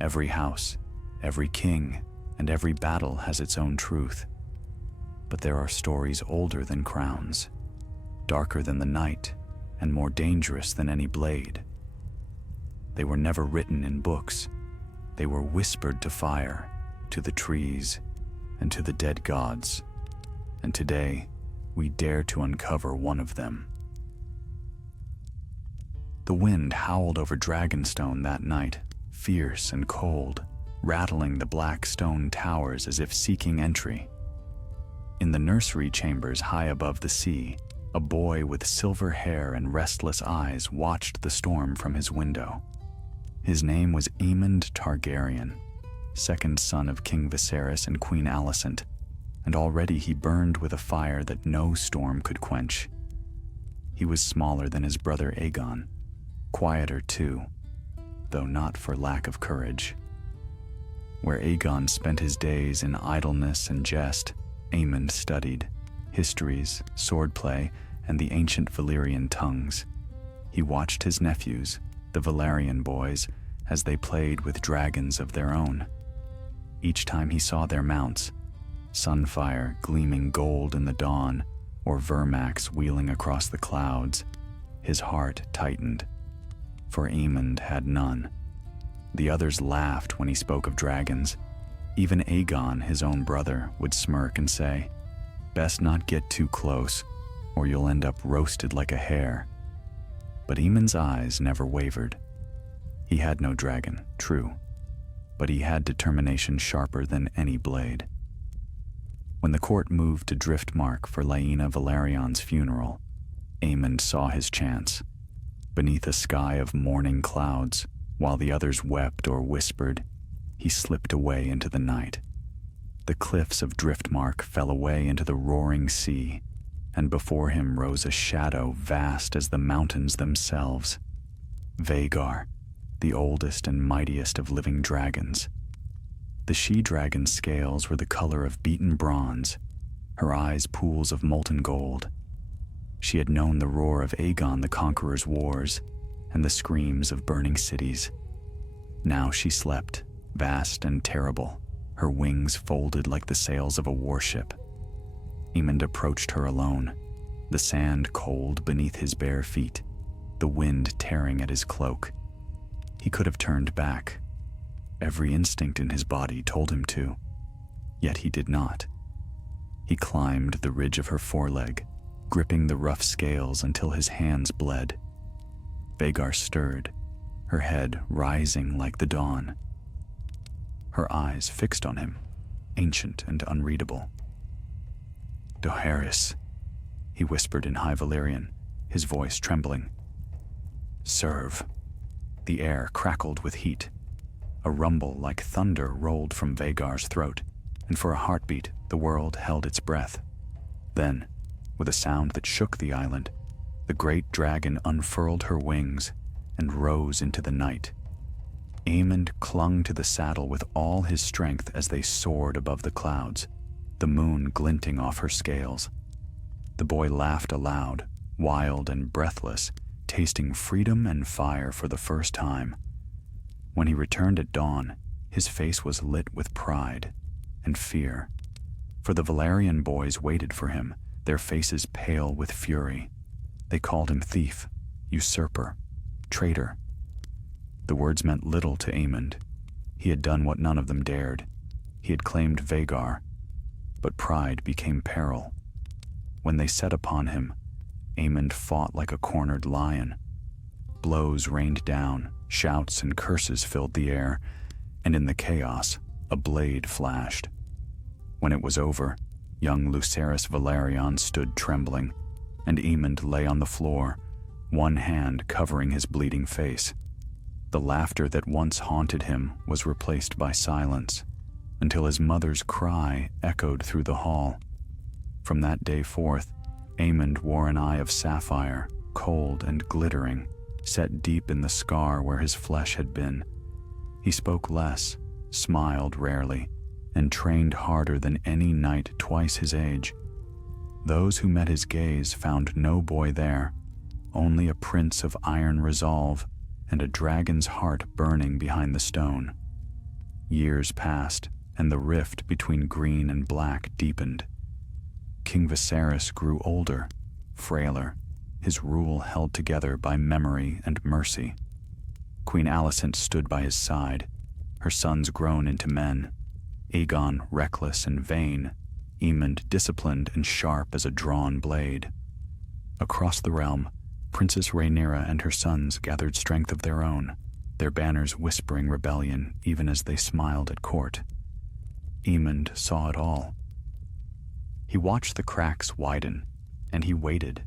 Every house, every king, and every battle has its own truth. But there are stories older than crowns, darker than the night, and more dangerous than any blade. They were never written in books. They were whispered to fire, to the trees, and to the dead gods. And today, we dare to uncover one of them. The wind howled over Dragonstone that night, fierce and cold, rattling the black stone towers as if seeking entry. In the nursery chambers high above the sea, a boy with silver hair and restless eyes watched the storm from his window. His name was Aemond Targaryen, second son of King Viserys and Queen Alicent, and already he burned with a fire that no storm could quench. He was smaller than his brother Aegon, quieter too, though not for lack of courage. Where Aegon spent his days in idleness and jest, Aemond studied histories, swordplay, and the ancient Valyrian tongues. He watched his nephews, the Velaryon boys, as they played with dragons of their own. Each time he saw their mounts, Sunfire gleaming gold in the dawn, or Vermax wheeling across the clouds, his heart tightened, for Aemond had none. The others laughed when he spoke of dragons. Even Aegon, his own brother, would smirk and say, "Best not get too close, or you'll end up roasted like a hare." But Aemond's eyes never wavered. He had no dragon, true, but he had determination sharper than any blade. When the court moved to Driftmark for Laena Velaryon's funeral, Aemond saw his chance. Beneath a sky of mourning clouds, while the others wept or whispered, he slipped away into the night. The cliffs of Driftmark fell away into the roaring sea, and before him rose a shadow vast as the mountains themselves. Vhagar, the oldest and mightiest of living dragons. The she-dragon's scales were the color of beaten bronze, her eyes pools of molten gold. She had known the roar of Aegon the Conqueror's wars and the screams of burning cities. Now she slept, vast and terrible, her wings folded like the sails of a warship. Aemond approached her alone, the sand cold beneath his bare feet, the wind tearing at his cloak. He could have turned back. Every instinct in his body told him to, yet he did not. He climbed the ridge of her foreleg, gripping the rough scales until his hands bled. Vhagar stirred, her head rising like the dawn. Her eyes fixed on him, ancient and unreadable. "Dohaeris," he whispered in High Valyrian, his voice trembling. "Serve." The air crackled with heat. A rumble like thunder rolled from Vhagar's throat, and for a heartbeat the world held its breath. Then, with a sound that shook the island, the great dragon unfurled her wings and rose into the night. Aemond clung to the saddle with all his strength as they soared above the clouds, the moon glinting off her scales. The boy laughed aloud, wild and breathless, tasting freedom and fire for the first time. When he returned at dawn, his face was lit with pride and fear, for the Velaryon boys waited for him, their faces pale with fury. They called him thief, usurper, traitor. The words meant little to Aemond. He had done what none of them dared. He had claimed Vhagar, but pride became peril. When they set upon him, Aemond fought like a cornered lion. Blows rained down, shouts and curses filled the air, and in the chaos, a blade flashed. When it was over, young Lucerys Velaryon stood trembling, and Aemond lay on the floor, one hand covering his bleeding face. The laughter that once haunted him was replaced by silence, until his mother's cry echoed through the hall. From that day forth, Aemond wore an eye of sapphire, cold and glittering, set deep in the scar where his flesh had been. He spoke less, smiled rarely, and trained harder than any knight twice his age. Those who met his gaze found no boy there, only a prince of iron resolve and a dragon's heart burning behind the stone. Years passed, and the rift between green and black deepened. King Viserys grew older, frailer, his rule held together by memory and mercy. Queen Alicent stood by his side, her sons grown into men, Aegon reckless and vain, Aemond disciplined and sharp as a drawn blade. Across the realm, Princess Rhaenyra and her sons gathered strength of their own, their banners whispering rebellion even as they smiled at court. Aemond saw it all. He watched the cracks widen, and he waited.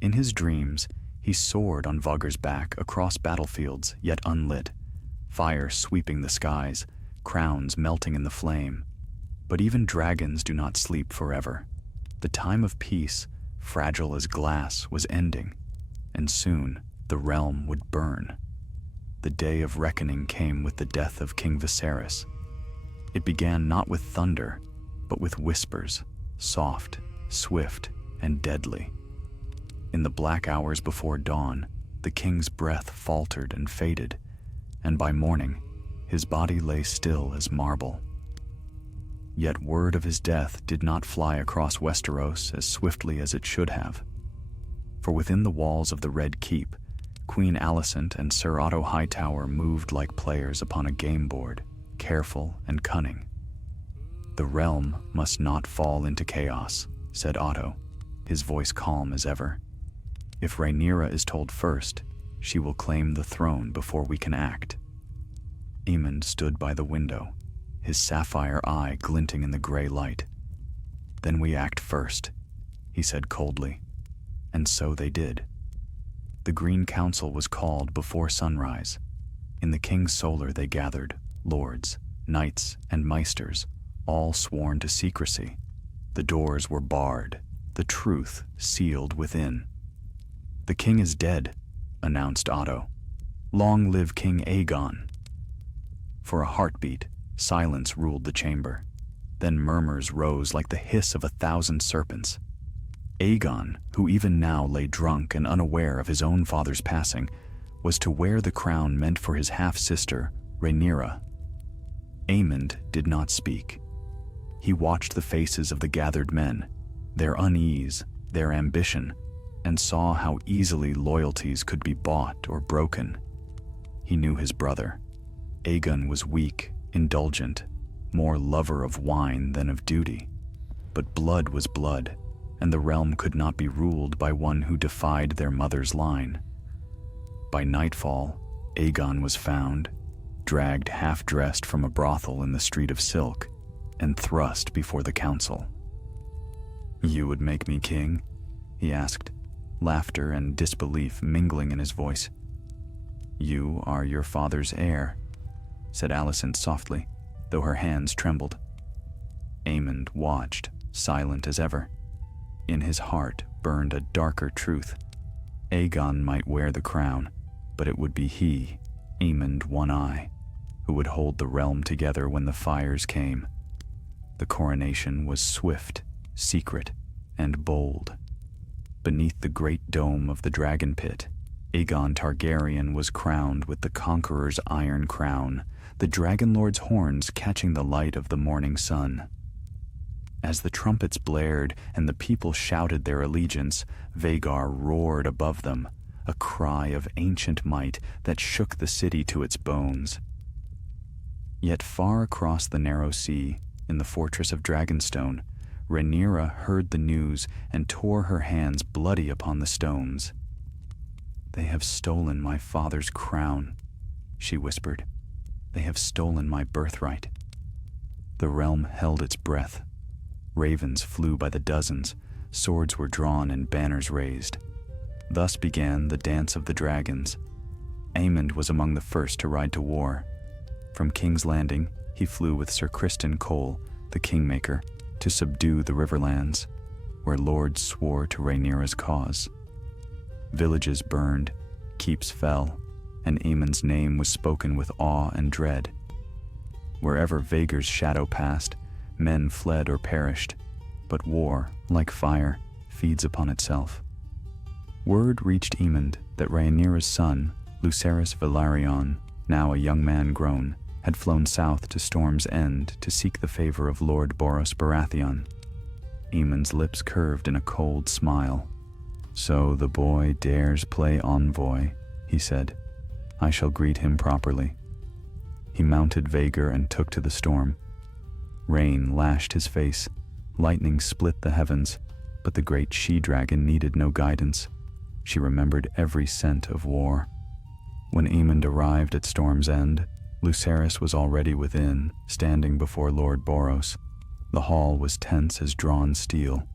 In his dreams, he soared on Vhagar's back across battlefields yet unlit, fire sweeping the skies, crowns melting in the flame. But even dragons do not sleep forever. The time of peace, fragile as glass, was ending, and soon the realm would burn. The day of reckoning came with the death of King Viserys. It began not with thunder, but with whispers, soft, swift, and deadly. In the black hours before dawn, the king's breath faltered and faded, and by morning, his body lay still as marble. Yet word of his death did not fly across Westeros as swiftly as it should have. For within the walls of the Red Keep, Queen Alicent and Sir Otto Hightower moved like players upon a game board, careful and cunning. "The realm must not fall into chaos," said Otto, his voice calm as ever. "If Rhaenyra is told first, she will claim the throne before we can act." Aemond stood by the window, his sapphire eye glinting in the gray light. "Then we act first," he said coldly, and so they did. The Green Council was called before sunrise. In the king's solar they gathered, lords, knights, and maesters, all sworn to secrecy. The doors were barred, the truth sealed within. "The king is dead," announced Otto. "Long live King Aegon." For a heartbeat, silence ruled the chamber. Then murmurs rose like the hiss of 1,000 serpents. Aegon, who even now lay drunk and unaware of his own father's passing, was to wear the crown meant for his half-sister, Rhaenyra. Aemond did not speak. He watched the faces of the gathered men, their unease, their ambition, and saw how easily loyalties could be bought or broken. He knew his brother. Aegon was weak, indulgent, more lover of wine than of duty. But blood was blood, and the realm could not be ruled by one who defied their mother's line. By nightfall, Aegon was found, dragged half-dressed from a brothel in the Street of Silk, and thrust before the council. "You would make me king?" he asked, laughter and disbelief mingling in his voice. "You are your father's heir," said Alicent softly, though her hands trembled. Aemond watched, silent as ever. In his heart burned a darker truth. Aegon might wear the crown, but it would be he, Aemond One-Eye, who would hold the realm together when the fires came. The coronation was swift, secret, and bold. Beneath the great dome of the dragon pit, Aegon Targaryen was crowned with the conqueror's iron crown, the dragon lord's horns catching the light of the morning sun. As the trumpets blared and the people shouted their allegiance, Vhagar roared above them, a cry of ancient might that shook the city to its bones. Yet far across the narrow sea, in the fortress of Dragonstone, Rhaenyra heard the news and tore her hands bloody upon the stones. "They have stolen my father's crown," she whispered. "They have stolen my birthright." The realm held its breath. Ravens flew by the dozens, swords were drawn and banners raised. Thus began the dance of the dragons. Aemond was among the first to ride to war. From King's Landing, he flew with Sir Criston Cole, the Kingmaker, to subdue the Riverlands, where lords swore to Rhaenyra's cause. Villages burned, keeps fell, and Aemond's name was spoken with awe and dread. Wherever Vhagar's shadow passed, men fled or perished, but war, like fire, feeds upon itself. Word reached Aemond that Rhaenyra's son, Lucerys Velaryon, now a young man grown, had had flown south to Storm's End to seek the favor of Lord Boros Baratheon. Aemond's lips curved in a cold smile. "So the boy dares play envoy," he said. "I shall greet him properly." He mounted Vhagar and took to the storm. Rain lashed his face, lightning split the heavens, but the great she-dragon needed no guidance. She remembered every scent of war. When Aemond arrived at Storm's End, Lucerys was already within, standing before Lord Boros. The hall was tense as drawn steel.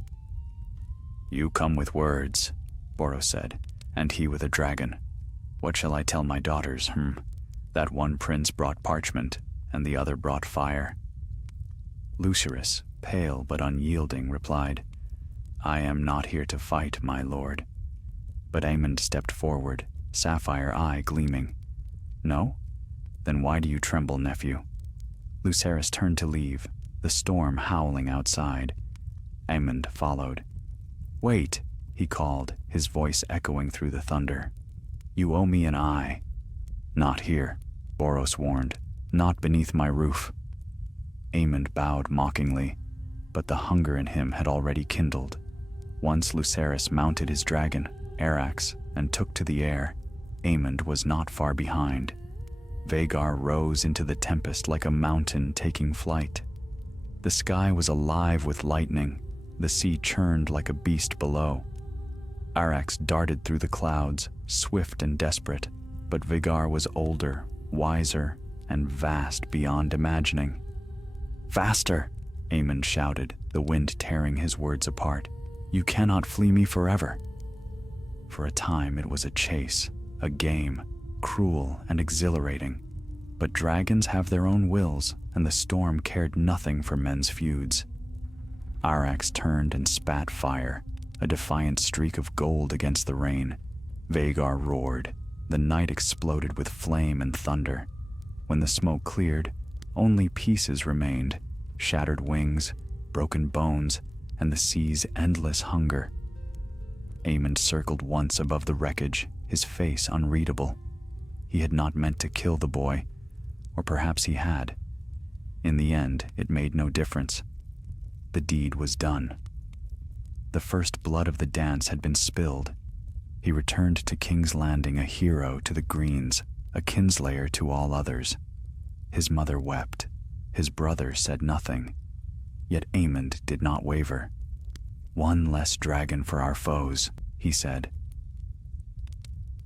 "You come with words," Boros said, "and he with a dragon. What shall I tell my daughters, That one prince brought parchment, and the other brought fire?" Lucerys, pale but unyielding, replied, "I am not here to fight, my lord." But Aemond stepped forward, sapphire eye gleaming. "No? Then why do you tremble, nephew?" Lucerys turned to leave, the storm howling outside. Aemond followed. "Wait," he called, his voice echoing through the thunder. "You owe me an eye." "Not here," Boros warned. "Not beneath my roof." Aemond bowed mockingly, but the hunger in him had already kindled. Once Lucerys mounted his dragon, Arax, and took to the air, Aemond was not far behind. Vhagar rose into the tempest like a mountain taking flight. The sky was alive with lightning, the sea churned like a beast below. Arax darted through the clouds, swift and desperate, but Vhagar was older, wiser, and vast beyond imagining. "Faster!" Aemond shouted, the wind tearing his words apart. "You cannot flee me forever." For a time it was a chase, a game, cruel and exhilarating. But dragons have their own wills, and the storm cared nothing for men's feuds. Arax turned and spat fire, a defiant streak of gold against the rain. Vhagar roared. The night exploded with flame and thunder. When the smoke cleared, only pieces remained, shattered wings, broken bones, and the sea's endless hunger. Aemond circled once above the wreckage, his face unreadable. He had not meant to kill the boy, or perhaps he had. In the end, it made no difference. The deed was done. The first blood of the dance had been spilled. He returned to King's Landing a hero to the Greens, a kinslayer to all others. His mother wept. His brother said nothing. Yet Aemond did not waver. "One less dragon for our foes," he said.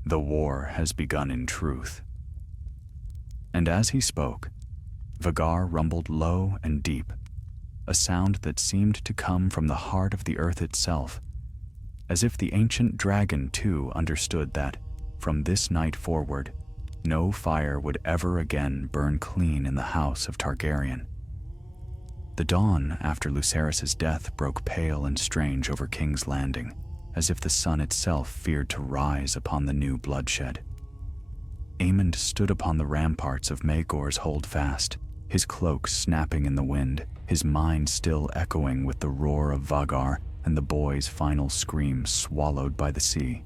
"The war has begun in truth." And as he spoke, Vhagar rumbled low and deep, a sound that seemed to come from the heart of the earth itself, as if the ancient dragon too understood that, from this night forward, no fire would ever again burn clean in the house of Targaryen. The dawn after Lucerys' death broke pale and strange over King's Landing, as if the sun itself feared to rise upon the new bloodshed. Aemond stood upon the ramparts of Maegor's holdfast, his cloak snapping in the wind, his mind still echoing with the roar of Vhagar and the boy's final scream swallowed by the sea.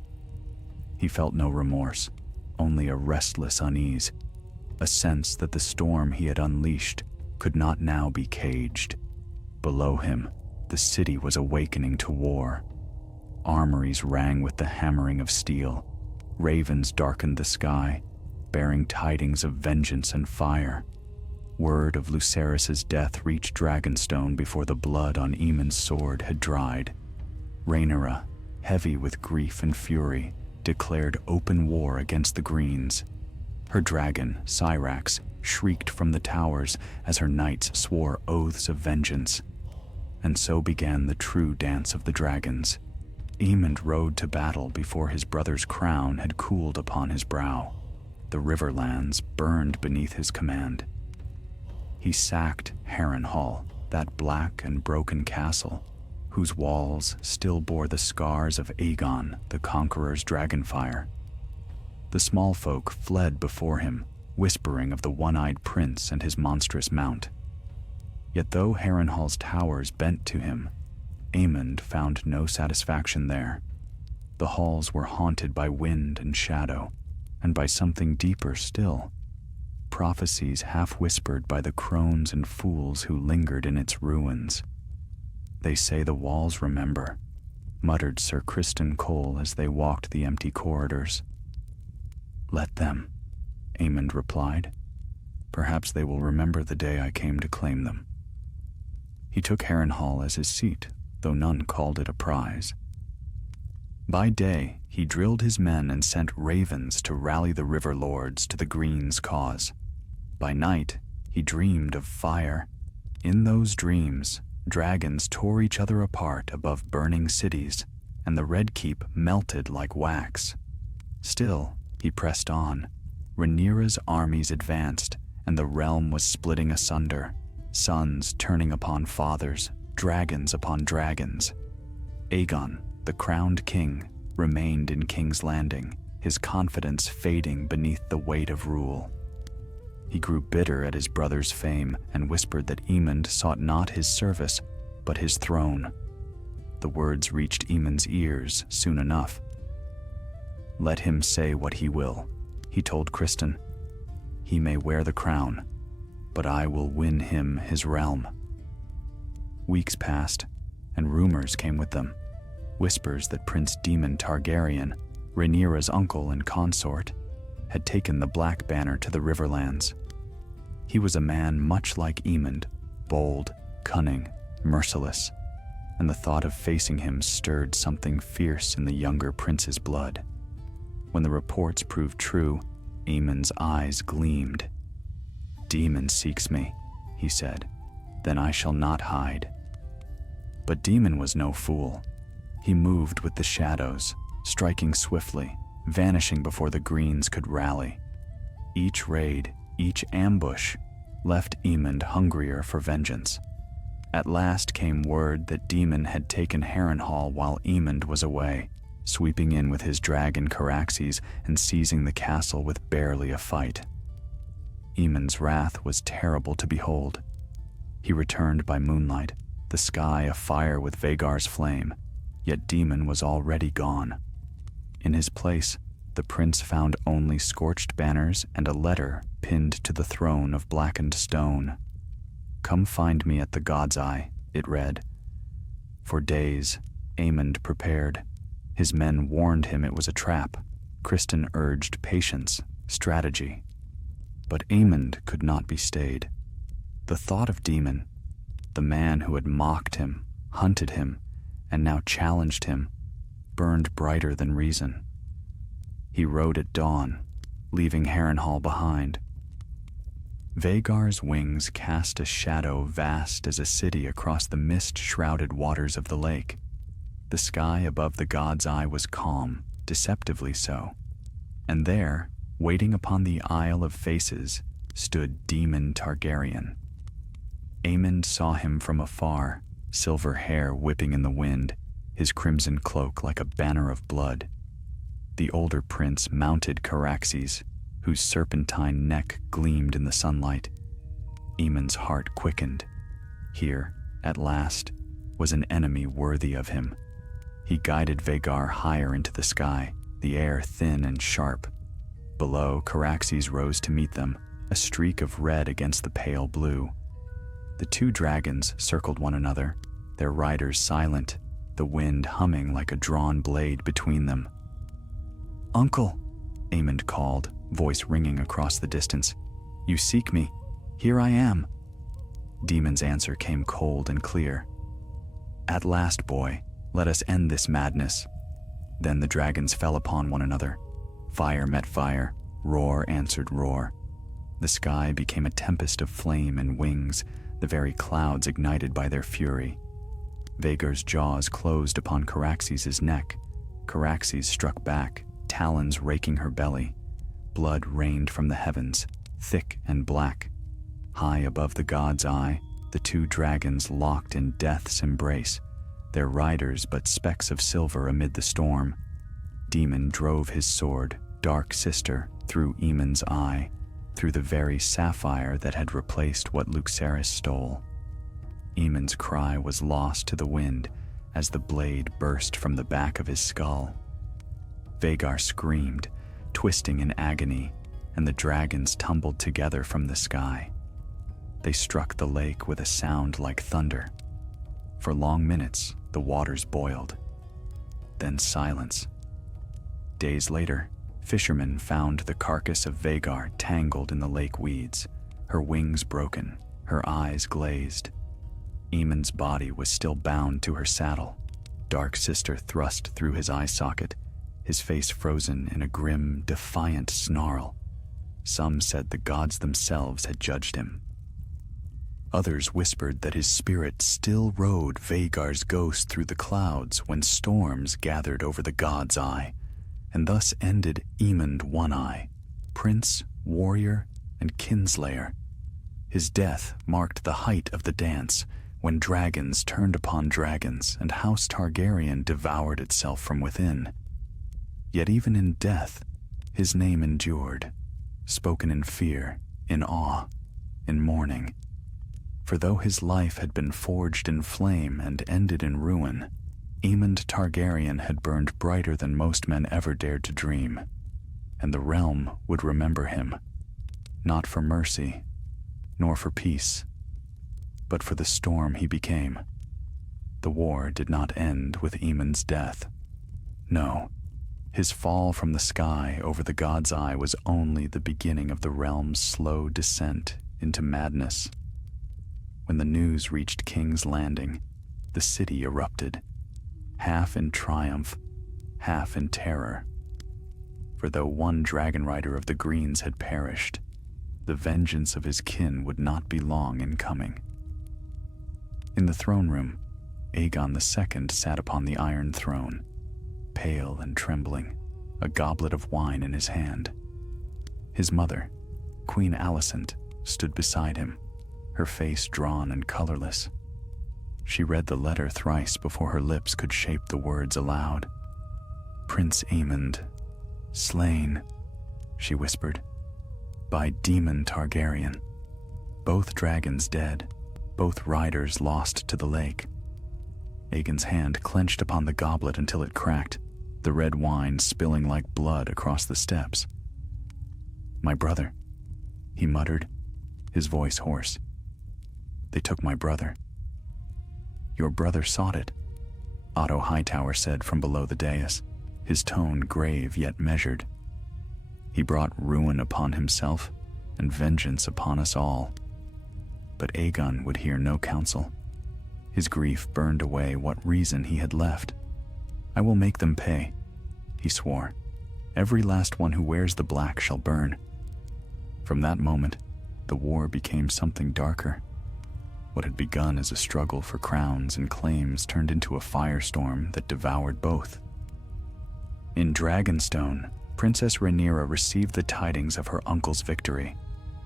He felt no remorse, only a restless unease, a sense that the storm he had unleashed could not now be caged. Below him, the city was awakening to war. Armories rang with the hammering of steel. Ravens darkened the sky, bearing tidings of vengeance and fire. Word of Lucerys' death reached Dragonstone before the blood on Aemond's sword had dried. Rhaenyra, heavy with grief and fury, declared open war against the Greens. Her dragon, Syrax, shrieked from the towers as her knights swore oaths of vengeance. And so began the true dance of the dragons. Aemond rode to battle before his brother's crown had cooled upon his brow. The riverlands burned beneath his command. He sacked Harrenhal, that black and broken castle, whose walls still bore the scars of Aegon, the conqueror's dragonfire. The small folk fled before him, whispering of the one-eyed prince and his monstrous mount. Yet though Harrenhal's towers bent to him, Aemond found no satisfaction there. The halls were haunted by wind and shadow, and by something deeper still. prophecies half whispered by the crones and fools who lingered in its ruins. "They say the walls remember," muttered Sir Criston Cole as they walked the empty corridors. "Let them," Aemond replied. "Perhaps they will remember the day I came to claim them." He took Harrenhal as his seat, though none called it a prize. By day, he drilled his men and sent ravens to rally the river lords to the Green's cause. By night, he dreamed of fire. In those dreams, dragons tore each other apart above burning cities, and the Red Keep melted like wax. Still, he pressed on. Rhaenyra's armies advanced, and the realm was splitting asunder, sons turning upon fathers, dragons upon dragons. Aegon, the crowned king, remained in King's Landing, his confidence fading beneath the weight of rule. He grew bitter at his brother's fame and whispered that Aemond sought not his service, but his throne. The words reached Aemond's ears soon enough. "Let him say what he will," he told Criston. "He may wear the crown, but I will win him his realm." Weeks passed, and rumors came with them. Whispers that Prince Daemon Targaryen, Rhaenyra's uncle and consort, had taken the Black Banner to the Riverlands. He was a man much like Aemond, bold, cunning, merciless, and the thought of facing him stirred something fierce in the younger prince's blood. When the reports proved true, Aemond's eyes gleamed. "Daemon seeks me," he said, "then I shall not hide." But Daemon was no fool. He moved with the shadows, striking swiftly, vanishing before the Greens could rally. Each raid, each ambush, left Aemond hungrier for vengeance. At last came word that Daemon had taken Harrenhal while Aemond was away, sweeping in with his dragon Caraxes and seizing the castle with barely a fight. Aemond's wrath was terrible to behold. He returned by moonlight, the sky afire with Vhagar's flame, yet Daemon was already gone. In his place, the prince found only scorched banners and a letter pinned to the throne of blackened stone. "Come find me at the God's Eye," it read. For days, Aemond prepared. His men warned him it was a trap. Criston urged patience, strategy. But Aemond could not be stayed. The thought of Daemon, the man who had mocked him, hunted him, and now challenged him, burned brighter than reason. He rode at dawn, leaving Harrenhal behind. Vhagar's wings cast a shadow vast as a city across the mist-shrouded waters of the lake. The sky above the God's Eye was calm, deceptively so. And there, waiting upon the Isle of Faces, stood Daemon Targaryen. Aemond saw him from afar, silver hair whipping in the wind, his crimson cloak like a banner of blood. The older prince mounted Caraxes, whose serpentine neck gleamed in the sunlight. Aemond's heart quickened. Here, at last, was an enemy worthy of him. He guided Vhagar higher into the sky, the air thin and sharp. Below, Caraxes rose to meet them, a streak of red against the pale blue. The two dragons circled one another, their riders silent, the wind humming like a drawn blade between them. "Uncle," Aemond called, voice ringing across the distance. "You seek me. Here I am." Daemon's answer came cold and clear. "At last, boy, let us end this madness." Then the dragons fell upon one another. Fire met fire, roar answered roar. The sky became a tempest of flame and wings, the very clouds ignited by their fury. Vhagar's jaws closed upon Caraxes' neck. Caraxes struck back, talons raking her belly. Blood rained from the heavens, thick and black. High above the God's Eye, the two dragons locked in death's embrace, their riders but specks of silver amid the storm. Daemon drove his sword, dark sister, through Aemond's eye, through the very sapphire that had replaced what Luxeris stole. Aemond's cry was lost to the wind as the blade burst from the back of his skull. Vhagar screamed, twisting in agony, and the dragons tumbled together from the sky. They struck the lake with a sound like thunder. For long minutes, the waters boiled. Then silence. Days later, fishermen found the carcass of Vhagar tangled in the lake weeds, her wings broken, her eyes glazed. Aemond's body was still bound to her saddle, dark sister thrust through his eye socket, his face frozen in a grim, defiant snarl. Some said the gods themselves had judged him. Others whispered that his spirit still rode Vhagar's ghost through the clouds when storms gathered over the god's eye, and thus ended Aemond One-Eye, prince, warrior, and kinslayer. His death marked the height of the dance, when dragons turned upon dragons and House Targaryen devoured itself from within. Yet even in death, his name endured, spoken in fear, in awe, in mourning. For though his life had been forged in flame and ended in ruin, Aemond Targaryen had burned brighter than most men ever dared to dream, and the realm would remember him, not for mercy, nor for peace, but for the storm he became. The war did not end with Aemond's death. No, his fall from the sky over the god's eye was only the beginning of the realm's slow descent into madness. When the news reached King's Landing, the city erupted, half in triumph, half in terror. For though one dragon rider of the Greens had perished, the vengeance of his kin would not be long in coming. In the throne room, Aegon II sat upon the iron throne, pale and trembling, a goblet of wine in his hand. His mother, Queen Alicent, stood beside him, her face drawn and colorless. She read the letter thrice before her lips could shape the words aloud. "Prince Aemond, slain," she whispered, "by Daemon Targaryen. Both dragons dead, both riders lost to the lake." Aegon's hand clenched upon the goblet until it cracked, the red wine spilling like blood across the steps. "My brother," he muttered, his voice hoarse. "They took my brother." "Your brother sought it," Otto Hightower said from below the dais, his tone grave yet measured. "He brought ruin upon himself and vengeance upon us all." But Aegon would hear no counsel. His grief burned away what reason he had left. "I will make them pay," he swore. "Every last one who wears the black shall burn." From that moment, the war became something darker. What had begun as a struggle for crowns and claims turned into a firestorm that devoured both. In Dragonstone, Princess Rhaenyra received the tidings of her uncle's victory.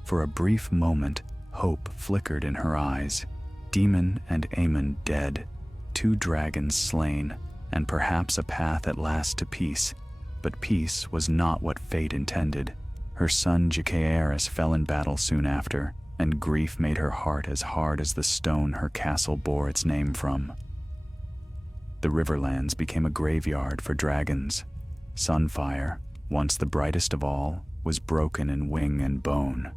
For a brief moment, hope flickered in her eyes. Daemon and Aemond dead, 2 dragons slain, and perhaps a path at last to peace. But peace was not what fate intended. Her son Jacaerys fell in battle soon after, and grief made her heart as hard as the stone her castle bore its name from. The Riverlands became a graveyard for dragons. Sunfire, once the brightest of all, was broken in wing and bone.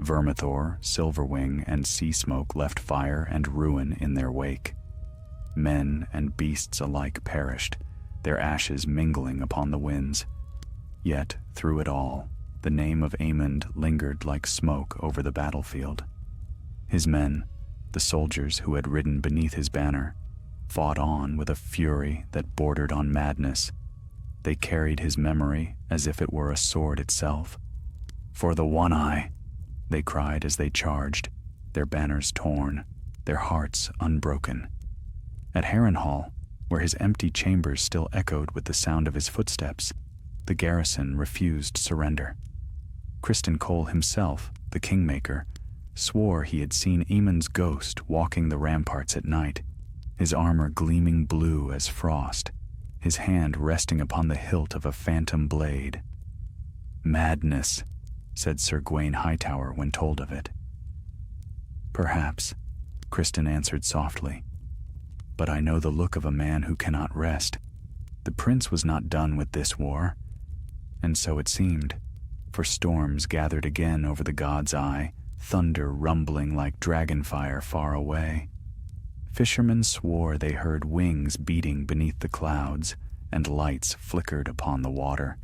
Vermithor, Silverwing, and Seasmoke left fire and ruin in their wake. Men and beasts alike perished, their ashes mingling upon the winds. Yet, through it all, the name of Aemond lingered like smoke over the battlefield. His men, the soldiers who had ridden beneath his banner, fought on with a fury that bordered on madness. They carried his memory as if it were a sword itself. "For the One-Eye!" they cried as they charged, their banners torn, their hearts unbroken. At Harrenhal, where his empty chambers still echoed with the sound of his footsteps, the garrison refused surrender. Criston Cole himself, the Kingmaker, swore he had seen Aemond's ghost walking the ramparts at night, his armor gleaming blue as frost, his hand resting upon the hilt of a phantom blade. "Madness," said Sir Gawain Hightower when told of it. "Perhaps," Criston answered softly, "but I know the look of a man who cannot rest. The prince was not done with this war, and so it seemed. for storms gathered again over the god's eye, thunder rumbling like dragonfire far away. Fishermen swore they heard wings beating beneath the clouds, and lights flickered upon the water,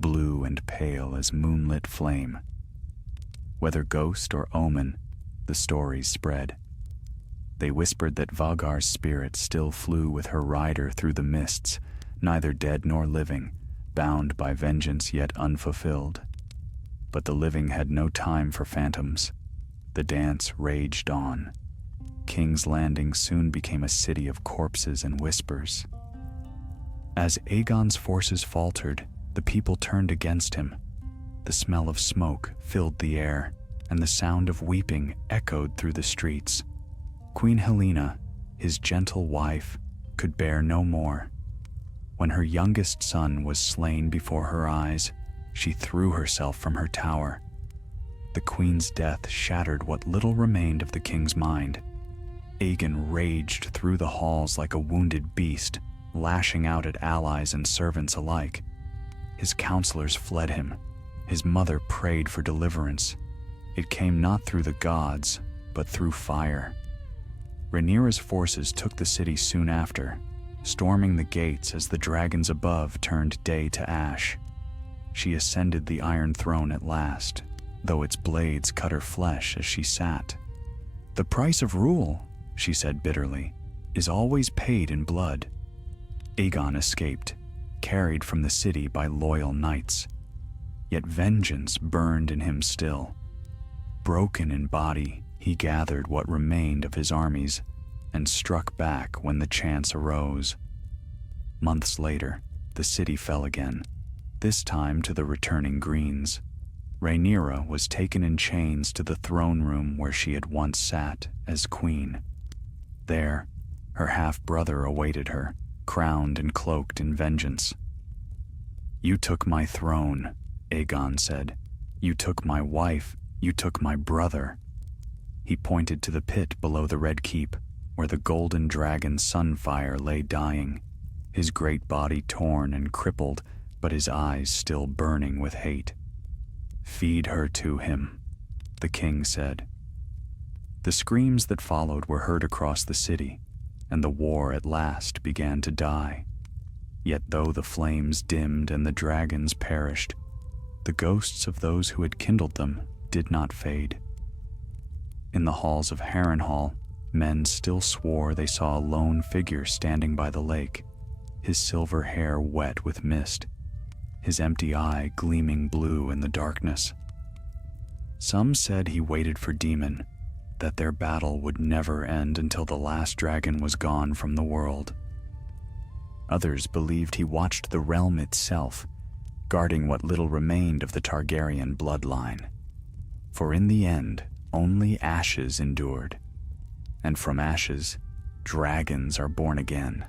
blue and pale as moonlit flame. Whether ghost or omen, the stories spread. They whispered that Vagar's spirit still flew with her rider through the mists, neither dead nor living, bound by vengeance yet unfulfilled. But the living had no time for phantoms. The dance raged on. King's Landing soon became a city of corpses and whispers. As Aegon's forces faltered, the people turned against him. The smell of smoke filled the air, and the sound of weeping echoed through the streets. Queen Helena, his gentle wife, could bear no more. When her youngest son was slain before her eyes, she threw herself from her tower. The queen's death shattered what little remained of the king's mind. Aegon raged through the halls like a wounded beast, lashing out at allies and servants alike. His counselors fled him. His mother prayed for deliverance. It came not through the gods, but through fire. Rhaenyra's forces took the city soon after, storming the gates as the dragons above turned day to ash. She ascended the Iron Throne at last, though its blades cut her flesh as she sat. "The price of rule," she said bitterly, "is always paid in blood." Aegon escaped, carried from the city by loyal knights. Yet vengeance burned in him still. Broken in body, he gathered what remained of his armies and struck back when the chance arose. Months later, the city fell again, this time to the returning Greens. Rhaenyra was taken in chains to the throne room where she had once sat as queen. There, her half-brother awaited her, crowned and cloaked in vengeance. "You took my throne," Aegon said. "You took my wife. You took my brother." He pointed to the pit below the Red Keep, where the golden dragon Sunfire lay dying, his great body torn and crippled, but his eyes still burning with hate. "Feed her to him," the king said. The screams that followed were heard across the city, and the war at last began to die. Yet though the flames dimmed and the dragons perished, the ghosts of those who had kindled them did not fade. In the halls of Harrenhal, men still swore they saw a lone figure standing by the lake, his silver hair wet with mist, his empty eye gleaming blue in the darkness. Some said he waited for Daemon, that their battle would never end until the last dragon was gone from the world. Others believed he watched the realm itself, guarding what little remained of the Targaryen bloodline. For in the end, only ashes endured, and from ashes, dragons are born again.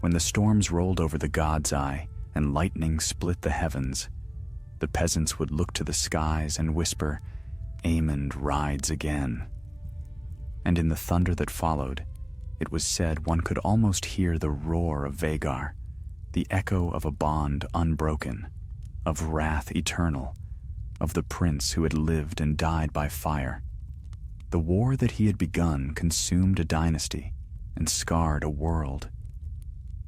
When the storms rolled over the god's eye and lightning split the heavens, the peasants would look to the skies and whisper, "Aemond rides again." And in the thunder that followed, it was said one could almost hear the roar of Vhagar, the echo of a bond unbroken, of wrath eternal, of the prince who had lived and died by fire. The war that he had begun consumed a dynasty and scarred a world.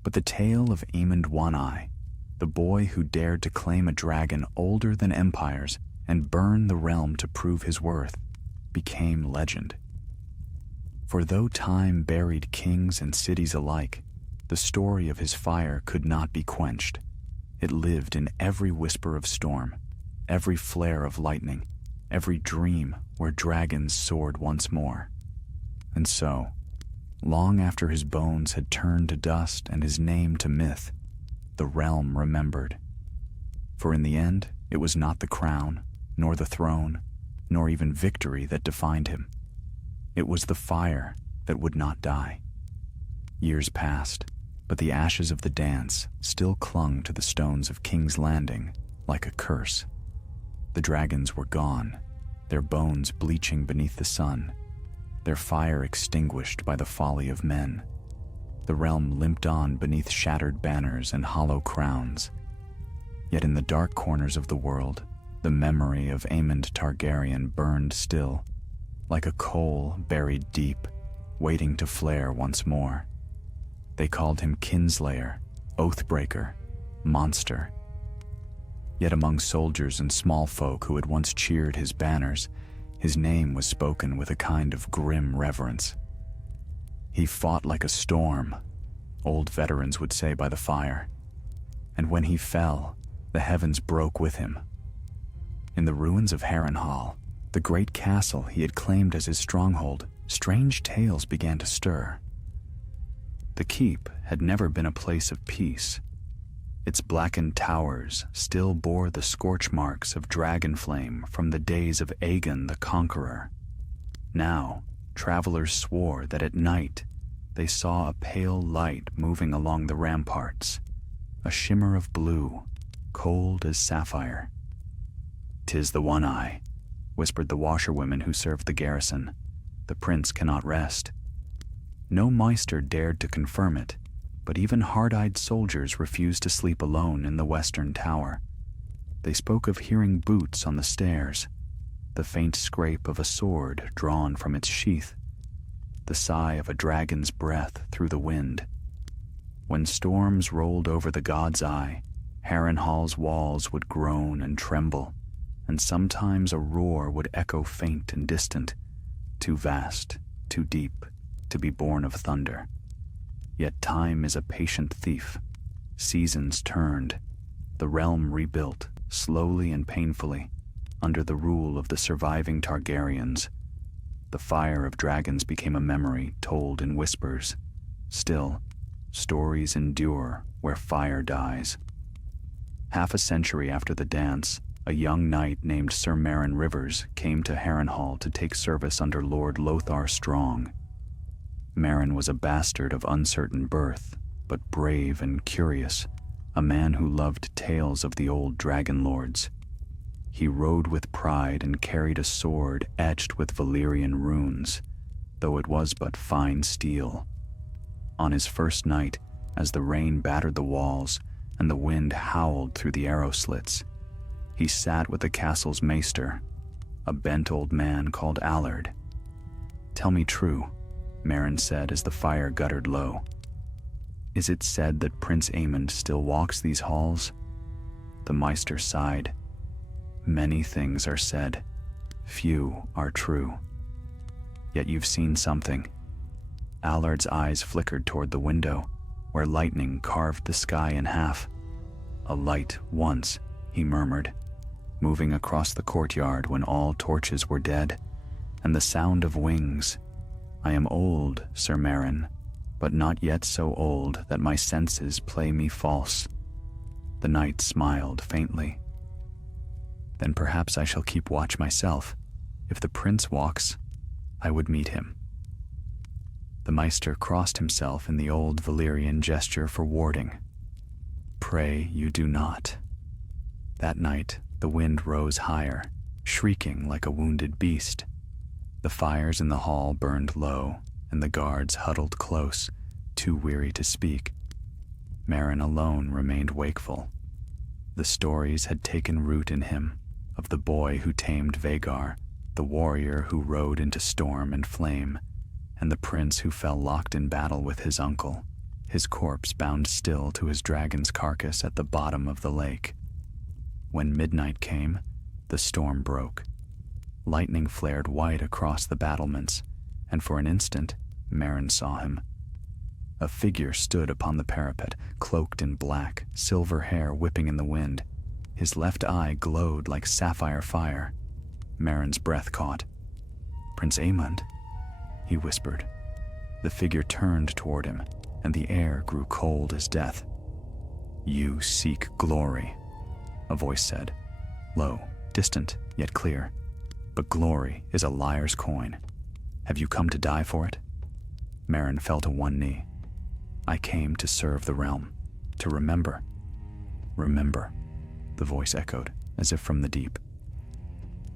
But the tale of Aemond One-Eye, the boy who dared to claim a dragon older than empires and burn the realm to prove his worth, became legend. For though time buried kings and cities alike, the story of his fire could not be quenched. It lived in every whisper of storm, every flare of lightning, every dream where dragons soared once more. And so, long after his bones had turned to dust and his name to myth, the realm remembered. For in the end, it was not the crown, nor the throne, nor even victory that defined him. It was the fire that would not die. Years passed, but the ashes of the dance still clung to the stones of King's Landing like a curse. The dragons were gone, their bones bleaching beneath the sun, their fire extinguished by the folly of men. The realm limped on beneath shattered banners and hollow crowns. Yet in the dark corners of the world, The memory of Aemond Targaryen burned still, like a coal buried deep, waiting to flare once more. They called him kinslayer, oathbreaker, monster. Yet among soldiers and small folk who had once cheered his banners, his name was spoken with a kind of grim reverence. He fought like a storm, old veterans would say by the fire, and when he fell, the heavens broke with him. In the ruins of Harrenhal, the great castle he had claimed as his stronghold, strange tales began to stir. The keep had never been a place of peace. Its blackened towers still bore the scorch marks of dragon flame from the days of Aegon the Conqueror. Now, travelers swore that at night they saw a pale light moving along the ramparts, a shimmer of blue, cold as sapphire. "'Tis the One Eye," whispered the washerwomen who served the garrison. "The prince cannot rest." No Maester dared to confirm it, but even hard-eyed soldiers refused to sleep alone in the western tower. They spoke of hearing boots on the stairs, the faint scrape of a sword drawn from its sheath, the sigh of a dragon's breath through the wind. When storms rolled over the God's Eye, Harrenhal's walls would groan and tremble, and sometimes a roar would echo faint and distant, too vast, too deep, to be born of thunder. Yet time is a patient thief. Seasons turned, the realm rebuilt, slowly and painfully, under the rule of the surviving Targaryens. The fire of dragons became a memory told in whispers. Still, stories endure where fire dies. Half a century after the dance, a young knight named Sir Meryn Rivers came to Harrenhal to take service under Lord Lothar Strong. Meryn was a bastard of uncertain birth, but brave and curious, a man who loved tales of the old dragon lords. He rode with pride and carried a sword etched with Valyrian runes, though it was but fine steel. On his first night, as the rain battered the walls and the wind howled through the arrow slits, he sat with the castle's maester, a bent old man called Allard. "Tell me true," Meryn said as the fire guttered low. "Is it said that Prince Aemond still walks these halls?" The Maester sighed. "Many things are said. Few are true. Yet you've seen something." Allard's eyes flickered toward the window, where lightning carved the sky in half. "A light once," he murmured, "moving across the courtyard when all torches were dead, and the sound of wings. I am old, Sir Meryn, but not yet so old that my senses play me false." The knight smiled faintly. "Then perhaps I shall keep watch myself. If the prince walks, I would meet him." The Maester crossed himself in the old Valyrian gesture for warding. "Pray you do not." That night, the wind rose higher, shrieking like a wounded beast. The fires in the hall burned low, and the guards huddled close, too weary to speak. Meryn alone remained wakeful. The stories had taken root in him, of the boy who tamed Vhagar, the warrior who rode into storm and flame, and the prince who fell locked in battle with his uncle, his corpse bound still to his dragon's carcass at the bottom of the lake. When midnight came, the storm broke. Lightning flared white across the battlements, and for an instant, Meryn saw him. A figure stood upon the parapet, cloaked in black, silver hair whipping in the wind. His left eye glowed like sapphire fire. Meryn's breath caught. "Prince Aemond," he whispered. The figure turned toward him, and the air grew cold as death. "You seek glory," a voice said, low, distant, yet clear. "But glory is a liar's coin. Have you come to die for it?" Meryn fell to one knee. "I came to serve the realm, to remember." "Remember," the voice echoed, as if from the deep.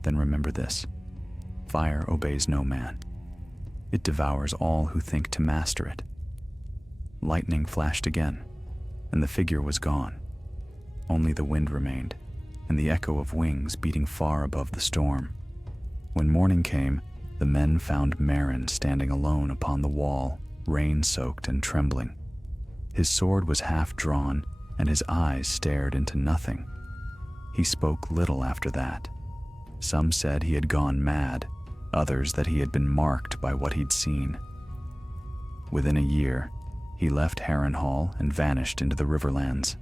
"Then remember this. Fire obeys no man. It devours all who think to master it." Lightning flashed again, and the figure was gone. Only the wind remained, and the echo of wings beating far above the storm. When morning came, the men found Meryn standing alone upon the wall, rain-soaked and trembling. His sword was half drawn, and his eyes stared into nothing. He spoke little after that. Some said he had gone mad, others that he had been marked by what he'd seen. Within a year, he left Harrenhal and vanished into the Riverlands.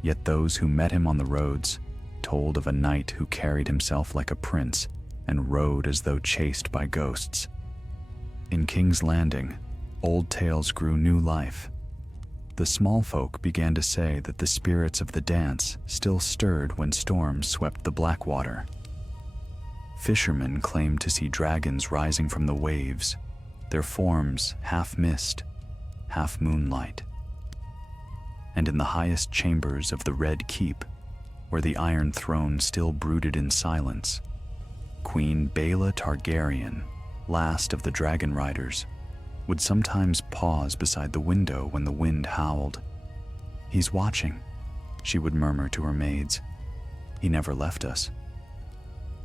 Yet those who met him on the roads told of a knight who carried himself like a prince and rode as though chased by ghosts. In King's Landing, old tales grew new life. The small folk began to say that the spirits of the dance still stirred when storms swept the Blackwater. Fishermen claimed to see dragons rising from the waves, their forms half mist, half moonlight. And in the highest chambers of the Red Keep, where the Iron Throne still brooded in silence, Queen Baela Targaryen, last of the dragon riders, would sometimes pause beside the window when the wind howled. "He's watching," she would murmur to her maids. "He never left us."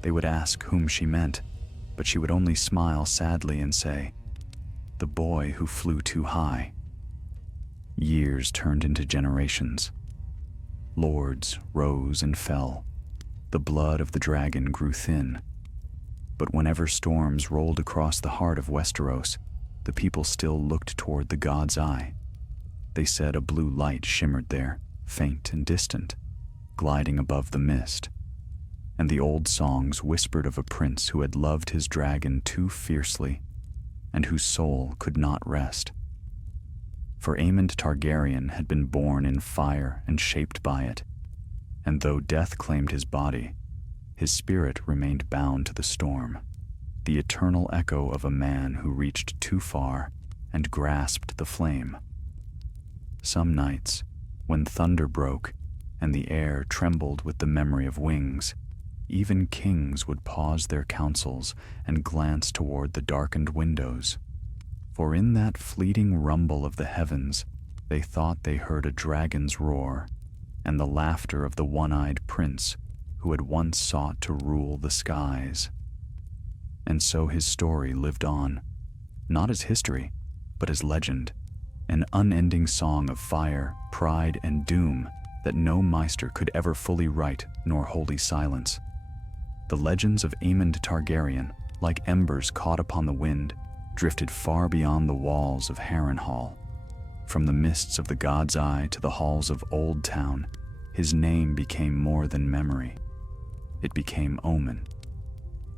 They would ask whom she meant, but she would only smile sadly and say, "The boy who flew too high." Years turned into generations. Lords rose and fell. The blood of the dragon grew thin. But whenever storms rolled across the heart of Westeros, the people still looked toward the god's eye. They said a blue light shimmered there, faint and distant, gliding above the mist. And the old songs whispered of a prince who had loved his dragon too fiercely, and whose soul could not rest. For Aemond Targaryen had been born in fire and shaped by it, and though death claimed his body, his spirit remained bound to the storm, the eternal echo of a man who reached too far and grasped the flame. Some nights, when thunder broke and the air trembled with the memory of wings, even kings would pause their councils and glance toward the darkened windows. For in that fleeting rumble of the heavens, they thought they heard a dragon's roar and the laughter of the one-eyed prince who had once sought to rule the skies. And so his story lived on, not as history, but as legend, an unending song of fire, pride, and doom that no maester could ever fully write nor wholly silence. The legends of Aemond Targaryen, like embers caught upon the wind, drifted far beyond the walls of Harrenhal. From the mists of the God's Eye to the halls of Old Town, his name became more than memory. It became omen.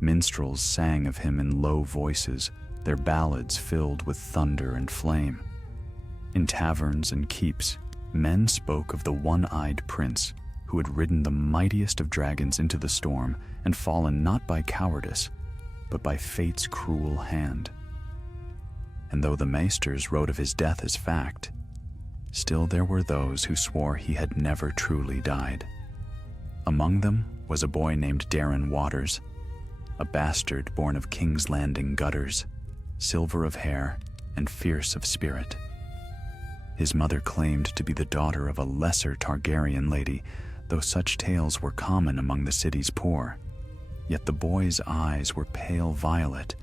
Minstrels sang of him in low voices, their ballads filled with thunder and flame. In taverns and keeps, men spoke of the one-eyed prince who had ridden the mightiest of dragons into the storm and fallen not by cowardice, but by fate's cruel hand. And though the maesters wrote of his death as fact, still there were those who swore he had never truly died. Among them was a boy named Darren Waters, a bastard born of King's Landing gutters, silver of hair and fierce of spirit. His mother claimed to be the daughter of a lesser Targaryen lady, though such tales were common among the city's poor. Yet the boy's eyes were pale violet,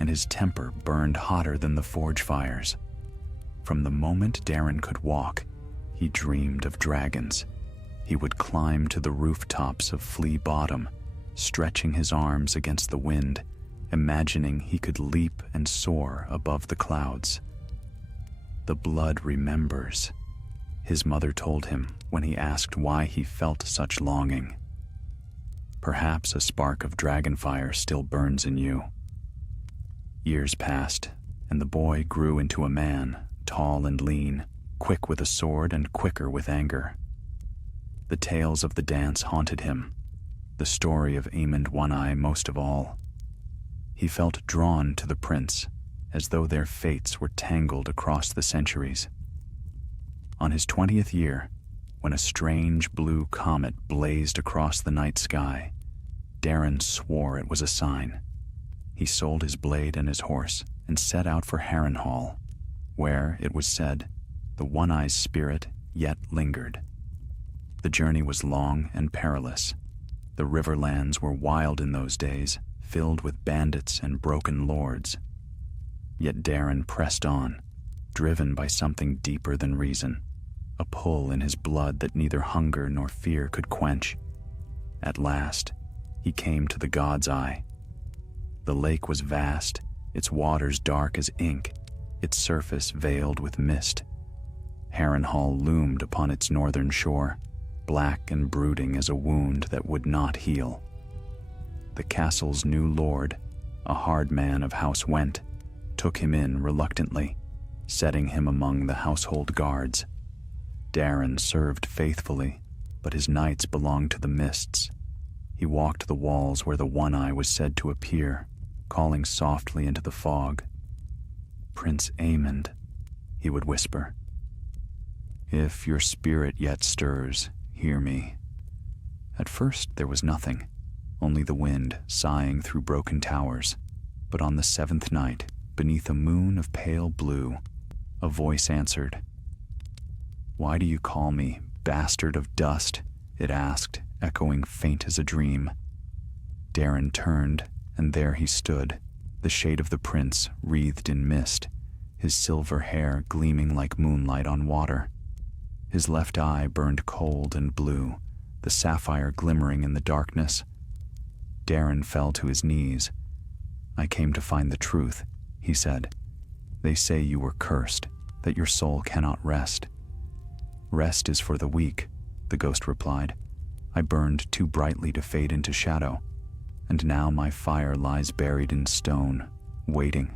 and his temper burned hotter than the forge fires. From the moment Darren could walk, he dreamed of dragons. He would climb to the rooftops of Flea Bottom, stretching his arms against the wind, imagining he could leap and soar above the clouds. The blood remembers, his mother told him when he asked why he felt such longing. Perhaps a spark of dragonfire still burns in you. Years passed, and the boy grew into a man, tall and lean, quick with a sword and quicker with anger. The tales of the dance haunted him, the story of Aemond One-Eye most of all. He felt drawn to the prince, as though their fates were tangled across the centuries. On his 20th year, when a strange blue comet blazed across the night sky, Darren swore it was a sign. He sold his blade and his horse and set out for Harrenhal, where, it was said, the One-Eye's spirit yet lingered. The journey was long and perilous. The riverlands were wild in those days, filled with bandits and broken lords. Yet Darren pressed on, driven by something deeper than reason, a pull in his blood that neither hunger nor fear could quench. At last, he came to the God's Eye. The lake was vast, its waters dark as ink, its surface veiled with mist. Harrenhal loomed upon its northern shore, black and brooding as a wound that would not heal. The castle's new lord, a hard man of House Went, took him in reluctantly, setting him among the household guards. Darren served faithfully, but his nights belonged to the mists. He walked the walls where the One Eye was said to appear, calling softly into the fog. "Prince Aemond," he would whisper. "If your spirit yet stirs, hear me." At first there was nothing, only the wind sighing through broken towers. But on the 7th night, beneath a moon of pale blue, a voice answered. "Why do you call me, bastard of dust?" it asked, echoing faint as a dream. Darren turned, and there he stood, the shade of the prince wreathed in mist, his silver hair gleaming like moonlight on water. His left eye burned cold and blue, the sapphire glimmering in the darkness. Darren fell to his knees. "I came to find the truth," he said. "They say you were cursed, that your soul cannot rest." "Rest is for the weak," the ghost replied. "I burned too brightly to fade into shadow, and now my fire lies buried in stone, waiting."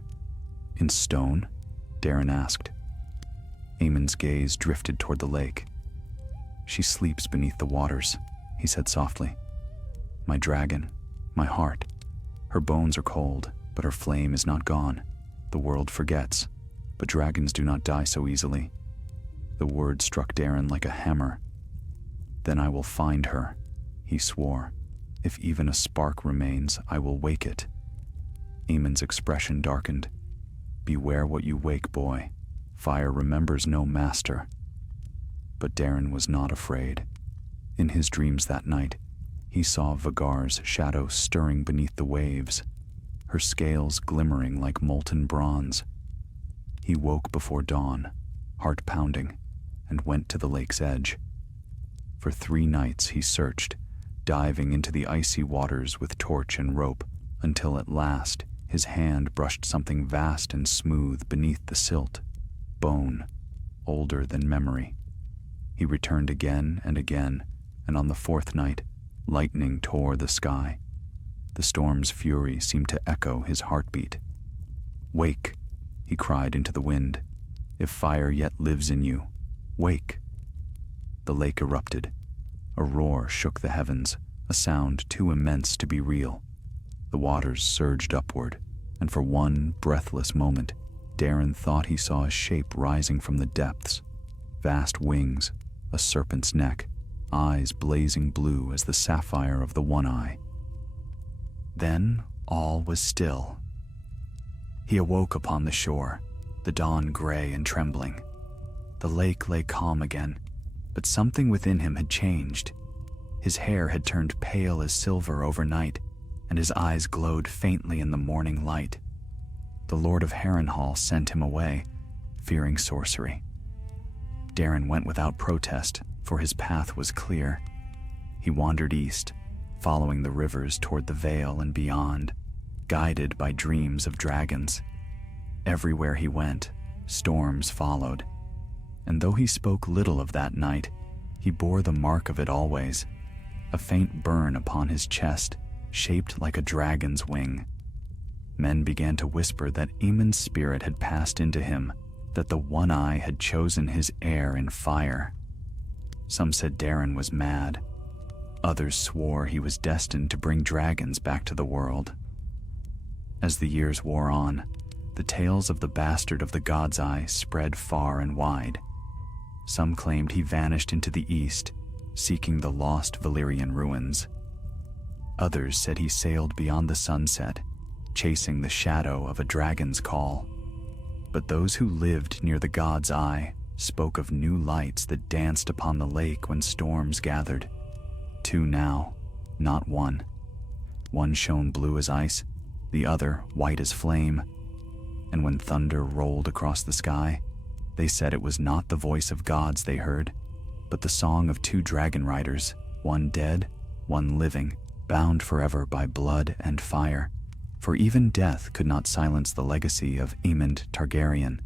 "In stone?" Darren asked. Aemond's gaze drifted toward the lake. "She sleeps beneath the waters," he said softly. "My dragon, my heart. Her bones are cold, but her flame is not gone. The world forgets, but dragons do not die so easily." The word struck Darren like a hammer. "Then I will find her," he swore. "If even a spark remains, I will wake it." Aemond's expression darkened. "Beware what you wake, boy. Fire remembers no master." But Darren was not afraid. In his dreams that night, he saw Vagar's shadow stirring beneath the waves, her scales glimmering like molten bronze. He woke before dawn, heart pounding, and went to the lake's edge. For 3 nights he searched, diving into the icy waters with torch and rope, until at last his hand brushed something vast and smooth beneath the silt. Bone, older than memory. He returned again and again, and on the 4th night, lightning tore the sky. The storm's fury seemed to echo his heartbeat. "Wake," he cried into the wind. "If fire yet lives in you, wake." The lake erupted. A roar shook the heavens, a sound too immense to be real. The waters surged upward, and for one breathless moment, Darren thought he saw a shape rising from the depths. Vast wings, a serpent's neck, eyes blazing blue as the sapphire of the One Eye. Then all was still. He awoke upon the shore, the dawn gray and trembling. The lake lay calm again, but something within him had changed. His hair had turned pale as silver overnight, and his eyes glowed faintly in the morning light. The Lord of Harrenhal sent him away, fearing sorcery. Darren went without protest, for his path was clear. He wandered east, following the rivers toward the Vale and beyond, guided by dreams of dragons. Everywhere he went, storms followed. And though he spoke little of that night, he bore the mark of it always, a faint burn upon his chest, shaped like a dragon's wing. Men began to whisper that Aemond's spirit had passed into him, that the One Eye had chosen his heir in fire. Some said Darren was mad. Others swore he was destined to bring dragons back to the world. As the years wore on, the tales of the bastard of the God's Eye spread far and wide. Some claimed he vanished into the east, seeking the lost Valyrian ruins. Others said he sailed beyond the sunset, chasing the shadow of a dragon's call. But those who lived near the God's Eye spoke of new lights that danced upon the lake when storms gathered. 2 now, not 1. One shone blue as ice, the other white as flame. And when thunder rolled across the sky, they said it was not the voice of gods they heard, but the song of 2 dragon riders, one dead, one living, bound forever by blood and fire. For even death could not silence the legacy of Aemond Targaryen.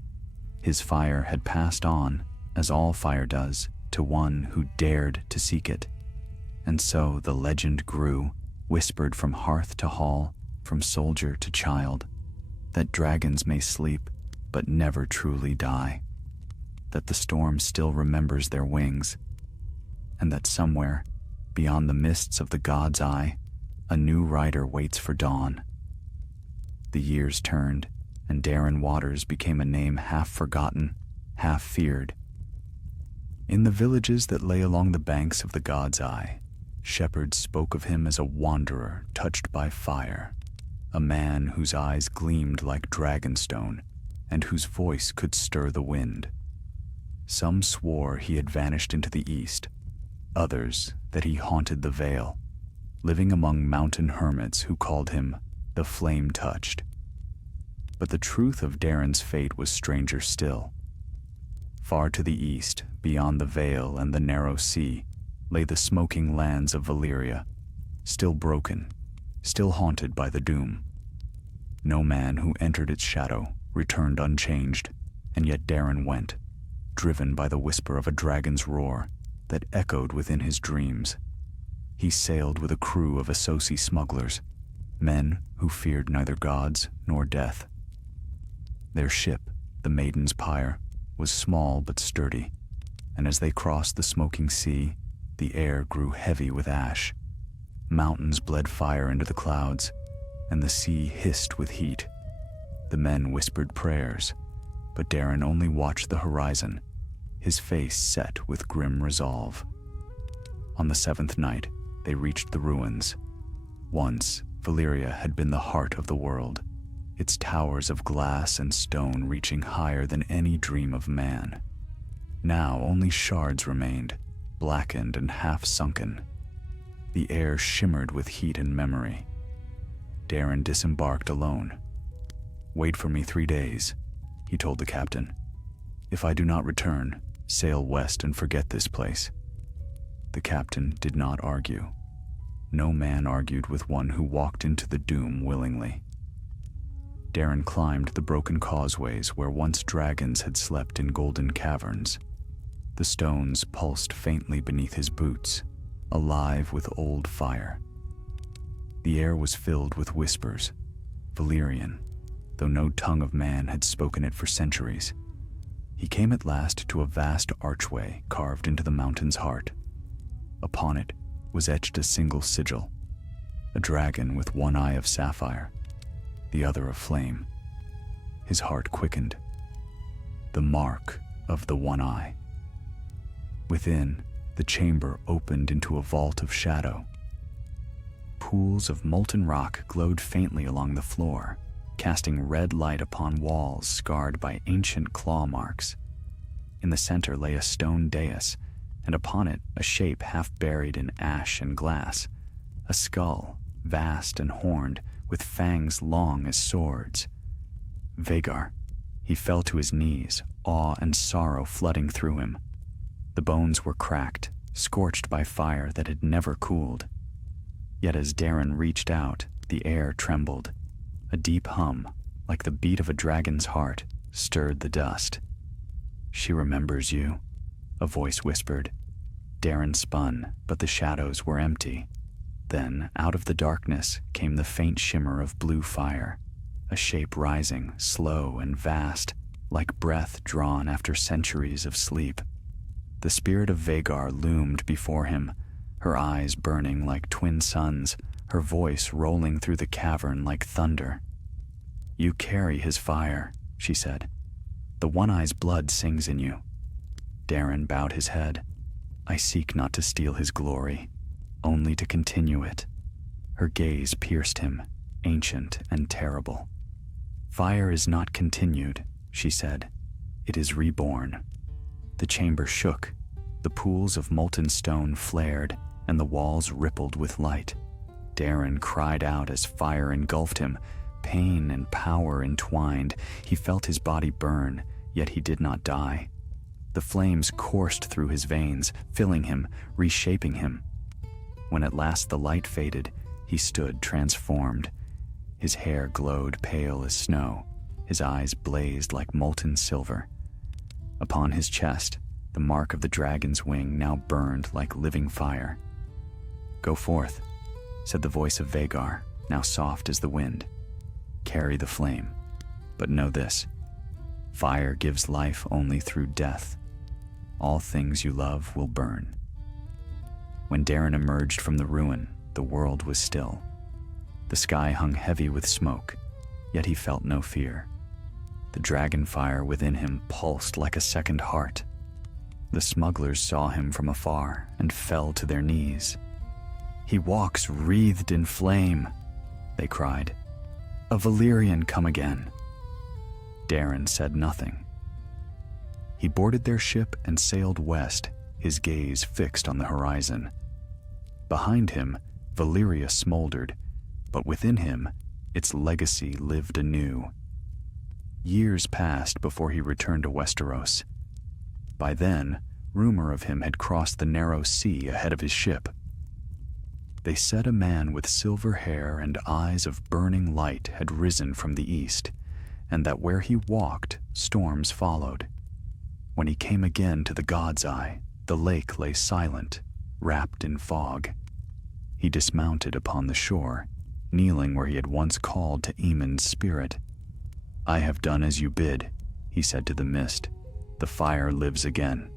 His fire had passed on, as all fire does, to one who dared to seek it. And so the legend grew, whispered from hearth to hall, from soldier to child, that dragons may sleep, but never truly die, that the storm still remembers their wings, and that somewhere, beyond the mists of the god's eye, a new rider waits for dawn. The years turned, and Darren Waters became a name half forgotten, half feared. In the villages that lay along the banks of the god's eye, shepherds spoke of him as a wanderer touched by fire, a man whose eyes gleamed like dragonstone and whose voice could stir the wind. Some swore he had vanished into the east, others that he haunted the Vale, living among mountain hermits who called him the Flame-Touched. But the truth of Darren's fate was stranger still. Far to the east, beyond the Vale and the narrow sea, lay the smoking lands of Valyria, still broken, still haunted by the doom. No man who entered its shadow returned unchanged, and yet Darren went, driven by the whisper of a dragon's roar that echoed within his dreams. He sailed with a crew of Associ smugglers, men who feared neither gods nor death. Their ship, the Maiden's Pyre, was small but sturdy, and as they crossed the smoking sea, the air grew heavy with ash. Mountains bled fire into the clouds, and the sea hissed with heat. The men whispered prayers, but Darren only watched the horizon, his face set with grim resolve. On the 7th night, they reached the ruins. Once, Valyria had been the heart of the world, its towers of glass and stone reaching higher than any dream of man. Now only shards remained, blackened and half-sunken. The air shimmered with heat and memory. Darren disembarked alone. "Wait for me 3 days," he told the captain. "If I do not return, sail west and forget this place." The captain did not argue. No man argued with one who walked into the doom willingly. Darren climbed the broken causeways where once dragons had slept in golden caverns. The stones pulsed faintly beneath his boots, alive with old fire. The air was filled with whispers, Valyrian, though no tongue of man had spoken it for centuries. He came at last to a vast archway carved into the mountain's heart. Upon it was etched a single sigil, a dragon with one eye of sapphire, the other of flame. His heart quickened. The mark of the one eye. Within, the chamber opened into a vault of shadow. Pools of molten rock glowed faintly along the floor, casting red light upon walls scarred by ancient claw marks. In the center lay a stone dais, and upon it a shape half buried in ash and glass, a skull, vast and horned, with fangs long as swords. Vhagar. He fell to his knees, awe and sorrow flooding through him. The bones were cracked, scorched by fire that had never cooled. Yet as Darren reached out, the air trembled. A deep hum, like the beat of a dragon's heart, stirred the dust. "She remembers you," a voice whispered. Darren spun, but the shadows were empty. Then, out of the darkness, came the faint shimmer of blue fire, a shape rising, slow and vast, like breath drawn after centuries of sleep. The spirit of Vhagar loomed before him, her eyes burning like twin suns, her voice rolling through the cavern like thunder. "You carry his fire," she said. "The One-Eye's blood sings in you." Darren bowed his head. "I seek not to steal his glory, only to continue it." Her gaze pierced him, ancient and terrible. "Fire is not continued," she said. "It is reborn." The chamber shook, the pools of molten stone flared, and the walls rippled with light. Daeron cried out as fire engulfed him. Pain and power entwined. He felt his body burn, yet he did not die. The flames coursed through his veins, filling him, reshaping him. When at last the light faded, he stood transformed. His hair glowed pale as snow. His eyes blazed like molten silver. Upon his chest, the mark of the dragon's wing now burned like living fire. "Go forth," said the voice of Vhagar, now soft as the wind. "Carry the flame, but know this: fire gives life only through death. All things you love will burn." When Daeron emerged from the ruin, the world was still. The sky hung heavy with smoke, yet he felt no fear. The dragon fire within him pulsed like a second heart. The smugglers saw him from afar and fell to their knees. "He walks wreathed in flame," they cried. "A Valyrian come again." Daeron said nothing. He boarded their ship and sailed west, his gaze fixed on the horizon. Behind him, Valyria smoldered, but within him, its legacy lived anew. Years passed before he returned to Westeros. By then, rumor of him had crossed the narrow sea ahead of his ship. They said a man with silver hair and eyes of burning light had risen from the east, and that where he walked, storms followed. When he came again to the God's Eye, the lake lay silent, wrapped in fog. He dismounted upon the shore, kneeling where he had once called to Aemond's spirit. "I have done as you bid," he said to the mist. "The fire lives again."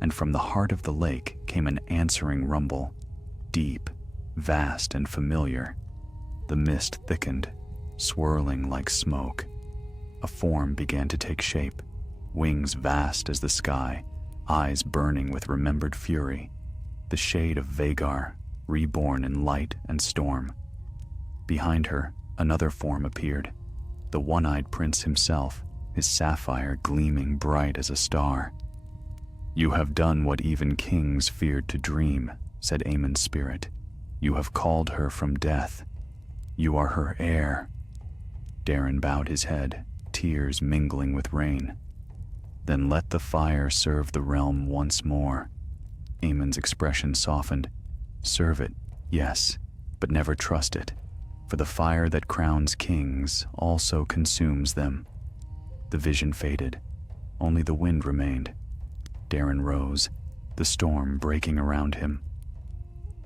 And from the heart of the lake came an answering rumble, deep, vast, and familiar. The mist thickened, swirling like smoke. A form began to take shape, wings vast as the sky, eyes burning with remembered fury. The shade of Vhagar, reborn in light and storm. Behind her, another form appeared, the one-eyed prince himself, his sapphire gleaming bright as a star. "You have done what even kings feared to dream," said Aemond's spirit. "You have called her from death. You are her heir." Daeron bowed his head, tears mingling with rain. "Then let the fire serve the realm once more." Aemond's expression softened. "Serve it, yes, but never trust it, for the fire that crowns kings also consumes them." The vision faded. Only the wind remained. Daeron rose, the storm breaking around him.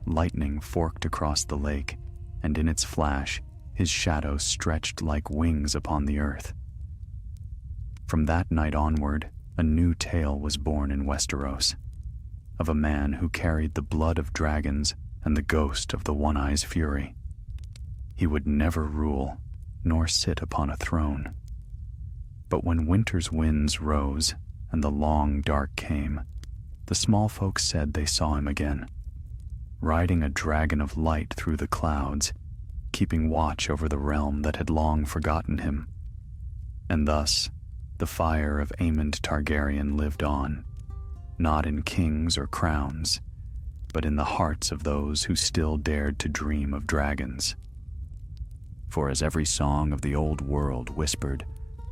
Lightning forked across the lake, and in its flash, his shadow stretched like wings upon the earth. From that night onward, a new tale was born in Westeros, of a man who carried the blood of dragons and the ghost of the One-Eye's fury. He would never rule, nor sit upon a throne. But when winter's winds rose and the long dark came, the small folk said they saw him again, riding a dragon of light through the clouds, keeping watch over the realm that had long forgotten him. And thus, the fire of Aemond Targaryen lived on, not in kings or crowns, but in the hearts of those who still dared to dream of dragons. For as every song of the old world whispered,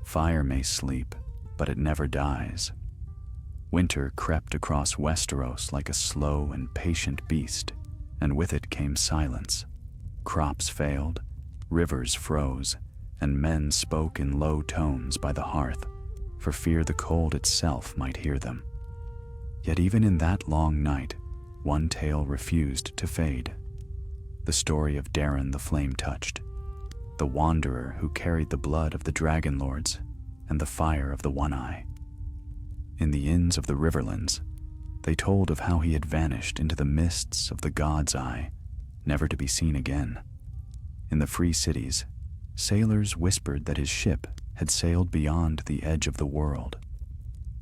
fire may sleep, but it never dies. Winter crept across Westeros like a slow and patient beast, and with it came silence. Crops failed, rivers froze, and men spoke in low tones by the hearth, for fear the cold itself might hear them. Yet even in that long night, one tale refused to fade. The story of Daeron the Flame-Touched, the wanderer who carried the blood of the dragon lords and the fire of the One-Eye. In the inns of the Riverlands, they told of how he had vanished into the mists of the God's Eye, never to be seen again. In the free cities, sailors whispered that his ship had sailed beyond the edge of the world.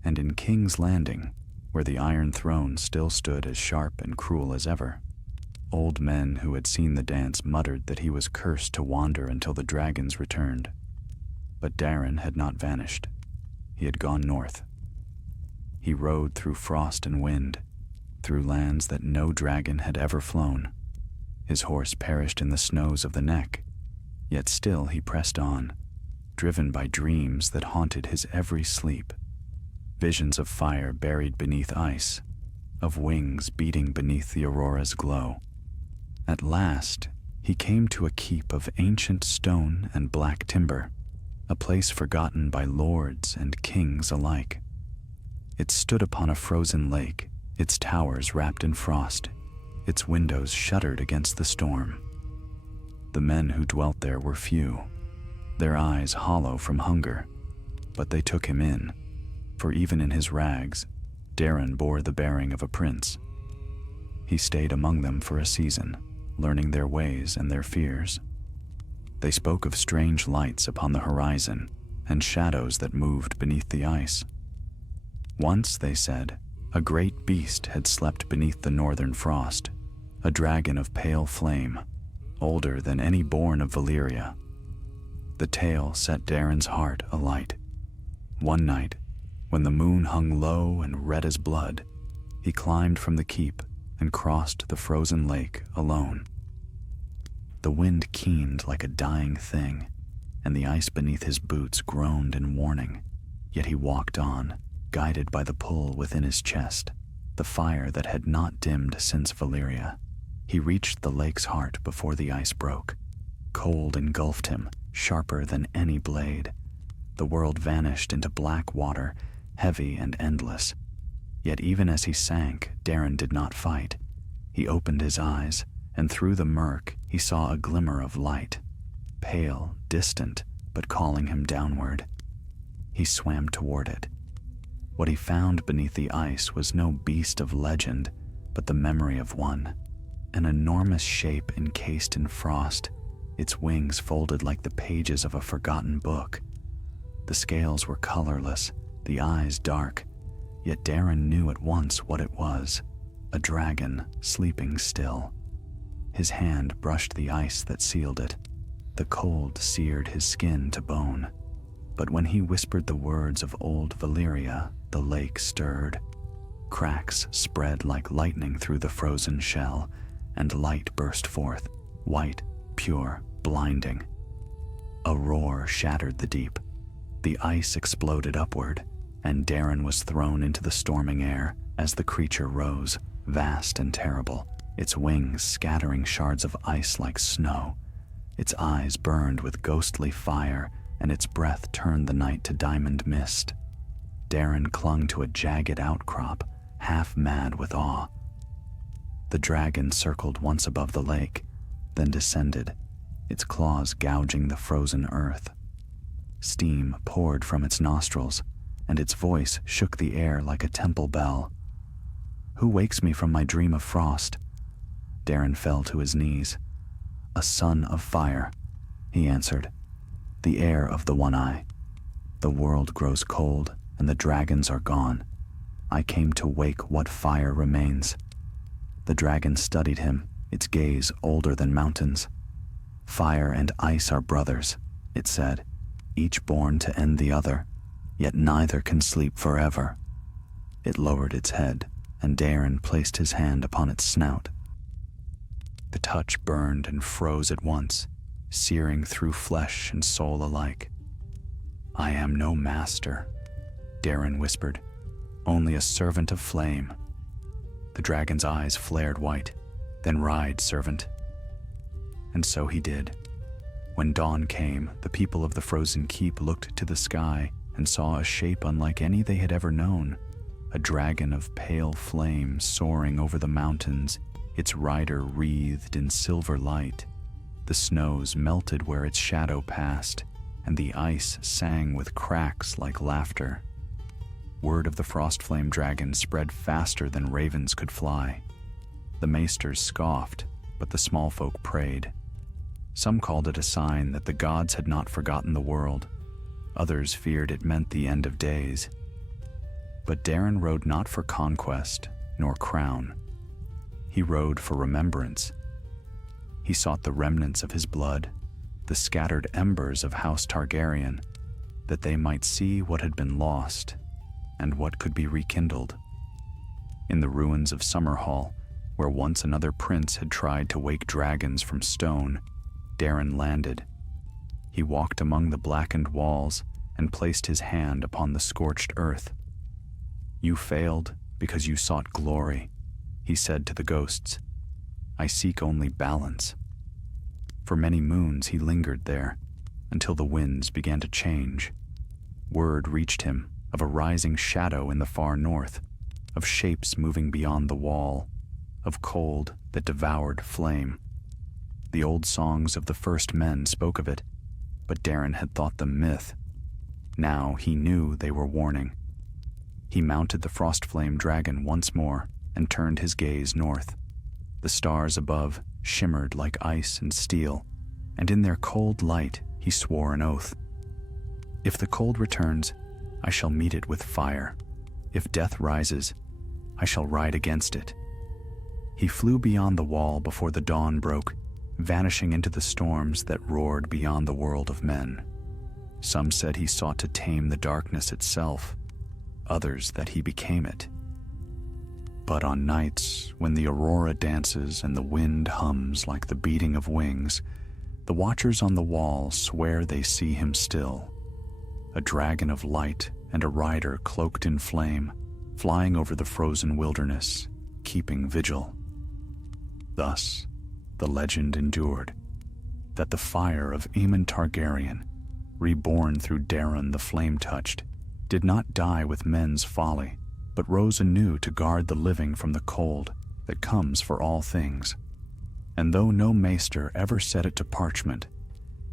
And in King's Landing, where the Iron Throne still stood as sharp and cruel as ever, old men who had seen the dance muttered that he was cursed to wander until the dragons returned. But Daeron had not vanished. He had gone north. He rode through frost and wind, through lands that no dragon had ever flown. His horse perished in the snows of the neck, yet still he pressed on, driven by dreams that haunted his every sleep. Visions of fire buried beneath ice, of wings beating beneath the aurora's glow. At last, he came to a keep of ancient stone and black timber, a place forgotten by lords and kings alike. It stood upon a frozen lake, its towers wrapped in frost, its windows shuttered against the storm. The men who dwelt there were few, their eyes hollow from hunger, but they took him in, for even in his rags, Darren bore the bearing of a prince. He stayed among them for a season, learning their ways and their fears. They spoke of strange lights upon the horizon and shadows that moved beneath the ice. Once, they said, a great beast had slept beneath the northern frost, a dragon of pale flame, older than any born of Valyria. The tale set Darren's heart alight. One night, when the moon hung low and red as blood, he climbed from the keep and crossed the frozen lake alone. The wind keened like a dying thing, and the ice beneath his boots groaned in warning, yet he walked on, guided by the pull within his chest, the fire that had not dimmed since Valyria. He reached the lake's heart before the ice broke. Cold engulfed him, sharper than any blade. The world vanished into black water, heavy and endless. Yet even as he sank, Darren did not fight. He opened his eyes, and through the murk he saw a glimmer of light, pale, distant, but calling him downward. He swam toward it. What he found beneath the ice was no beast of legend, but the memory of one, an enormous shape encased in frost, its wings folded like the pages of a forgotten book. The scales were colorless, the eyes dark, yet Darren knew at once what it was, a dragon sleeping still. His hand brushed the ice that sealed it. The cold seared his skin to bone. But when he whispered the words of old Valyria, the lake stirred. Cracks spread like lightning through the frozen shell, and light burst forth, white, pure, blinding. A roar shattered the deep. The ice exploded upward, and Darren was thrown into the storming air as the creature rose, vast and terrible, its wings scattering shards of ice like snow. Its eyes burned with ghostly fire, and its breath turned the night to diamond mist. Darren clung to a jagged outcrop, half mad with awe. The dragon circled once above the lake, then descended, its claws gouging the frozen earth. Steam poured from its nostrils, and its voice shook the air like a temple bell. "Who wakes me from my dream of frost?" Darren fell to his knees. "A son of fire," he answered. "The heir of the One Eye. The world grows cold, and the dragons are gone. I came to wake what fire remains." The dragon studied him, its gaze older than mountains. "Fire and ice are brothers," it said, "each born to end the other, yet neither can sleep forever." It lowered its head, and Darren placed his hand upon its snout. The touch burned and froze at once, searing through flesh and soul alike. "I am no master," Darren whispered, "only a servant of flame." The dragon's eyes flared white, "Then ride, servant." And so he did. When dawn came, the people of the frozen keep looked to the sky and saw a shape unlike any they had ever known, a dragon of pale flame soaring over the mountains, its rider wreathed in silver light. The snows melted where its shadow passed, and the ice sang with cracks like laughter. Word of the frost flame dragon spread faster than ravens could fly. The maesters scoffed, but the small folk prayed. Some called it a sign that the gods had not forgotten the world. Others feared it meant the end of days. But Darren rode not for conquest nor crown. He rode for remembrance. He sought the remnants of his blood, the scattered embers of House Targaryen, that they might see what had been lost. and what could be rekindled. In the ruins of Summerhall, where once another prince had tried to wake dragons from stone, Daeron landed. He walked among the blackened walls and placed his hand upon the scorched earth. "You failed because you sought glory," he said to the ghosts. "I seek only balance." For many moons he lingered there, until the winds began to change. Word reached him of a rising shadow in the far north, of shapes moving beyond the wall, of cold that devoured flame. The old songs of the first men spoke of it, but Daeron had thought them myth. Now he knew they were warning. He mounted the Frostflame dragon once more and turned his gaze north. The stars above shimmered like ice and steel, and in their cold light he swore an oath. "If the cold returns, I shall meet it with fire. If death rises, I shall ride against it." He flew beyond the wall before the dawn broke, vanishing into the storms that roared beyond the world of men. Some said he sought to tame the darkness itself, others that he became it. But on nights when the aurora dances and the wind hums like the beating of wings, the watchers on the wall swear they see him still, a dragon of light and a rider cloaked in flame, flying over the frozen wilderness, keeping vigil. Thus, the legend endured, that the fire of Aemond Targaryen, reborn through Daeron the Flame-Touched, did not die with men's folly, but rose anew to guard the living from the cold that comes for all things. And though no maester ever set it to parchment,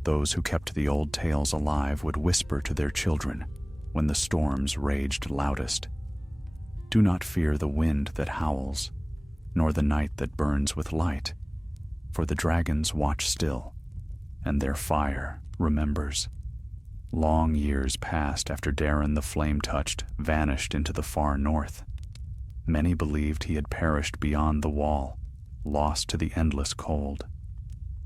those who kept the old tales alive would whisper to their children when the storms raged loudest, "Do not fear the wind that howls, nor the night that burns with light, for the dragons watch still, and their fire remembers." Long years passed after Daeron the Flame-Touched vanished into the far north. Many believed he had perished beyond the wall, lost to the endless cold.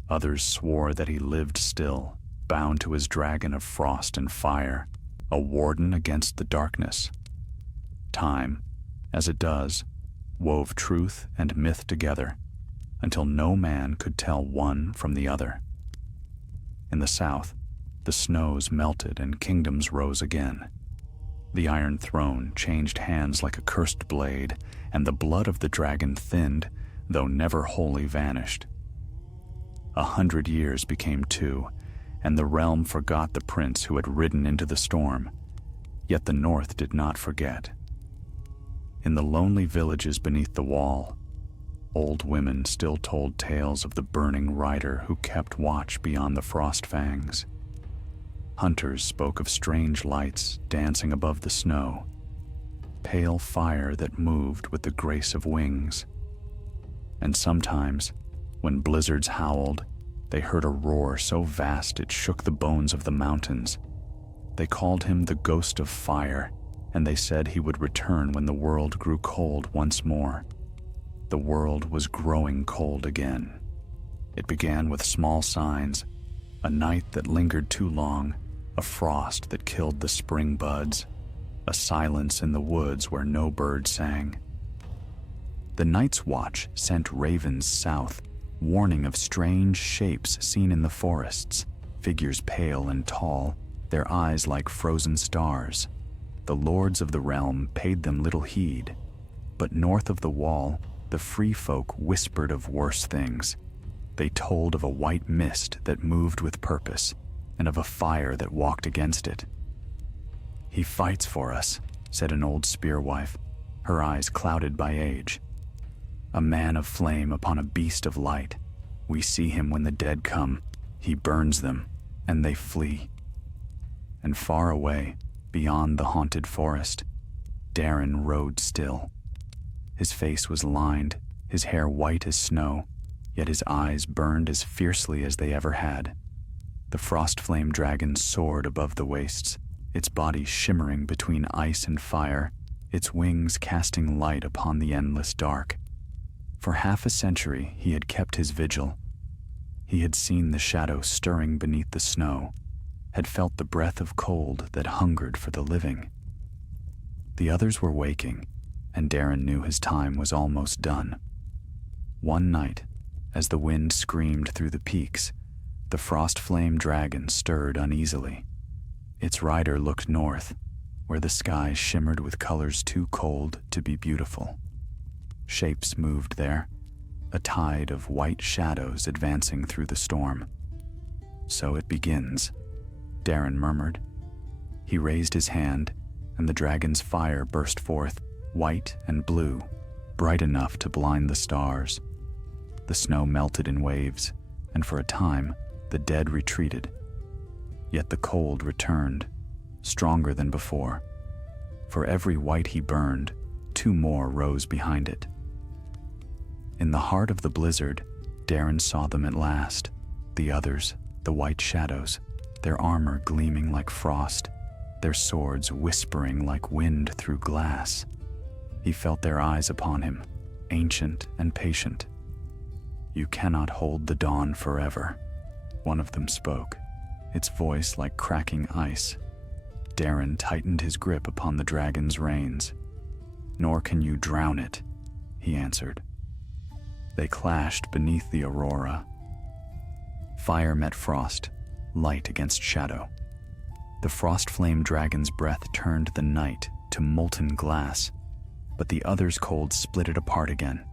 Others swore that he lived still, bound to his dragon of frost and fire, a warden against the darkness. Time, as it does, wove truth and myth together, until no man could tell one from the other. In the south, the snows melted and kingdoms rose again. The Iron Throne changed hands like a cursed blade, and the blood of the dragon thinned, though never wholly vanished. 100 years became 2, and the realm forgot the prince who had ridden into the storm. Yet the north did not forget. In the lonely villages beneath the wall, old women still told tales of the burning rider who kept watch beyond the frost fangs. Hunters spoke of strange lights dancing above the snow, pale fire that moved with the grace of wings. And sometimes, when blizzards howled, they heard a roar so vast it shook the bones of the mountains. They called him the Ghost of Fire, and they said he would return when the world grew cold once more. The world was growing cold again. It began with small signs, a night that lingered too long, a frost that killed the spring buds, a silence in the woods where no bird sang. The Night's Watch sent ravens south, warning of strange shapes seen in the forests, figures pale and tall, their eyes like frozen stars. The lords of the realm paid them little heed, but north of the wall, the free folk whispered of worse things. They told of a white mist that moved with purpose, and of a fire that walked against it. "He fights for us," said an old spearwife, her eyes clouded by age. "A man of flame upon a beast of light. We see him when the dead come. He burns them, and they flee." And far away, beyond the haunted forest, Daeron rode still. His face was lined, his hair white as snow, yet his eyes burned as fiercely as they ever had. The Frostflame dragon soared above the wastes, its body shimmering between ice and fire, its wings casting light upon the endless dark. For half a century he had kept his vigil. He had seen the shadow stirring beneath the snow, had felt the breath of cold that hungered for the living. The others were waking, and Darren knew his time was almost done. One night, as the wind screamed through the peaks, the frost flame dragon stirred uneasily. Its rider looked north, where the sky shimmered with colors too cold to be beautiful. Shapes moved there, a tide of white shadows advancing through the storm. "So it begins," Darren murmured. He raised his hand, and the dragon's fire burst forth, white and blue, bright enough to blind the stars. The snow melted in waves, and for a time, the dead retreated. Yet the cold returned, stronger than before. For every white he burned, 2 more rose behind it. In the heart of the blizzard, Darren saw them at last, the others, the white shadows, their armor gleaming like frost, their swords whispering like wind through glass. He felt their eyes upon him, ancient and patient. "You cannot hold the dawn forever," one of them spoke, its voice like cracking ice. Darren tightened his grip upon the dragon's reins. "Nor can you drown it," he answered. They clashed beneath the aurora. Fire met frost, light against shadow. The frost flame dragon's breath turned the night to molten glass, but the other's cold split it apart again.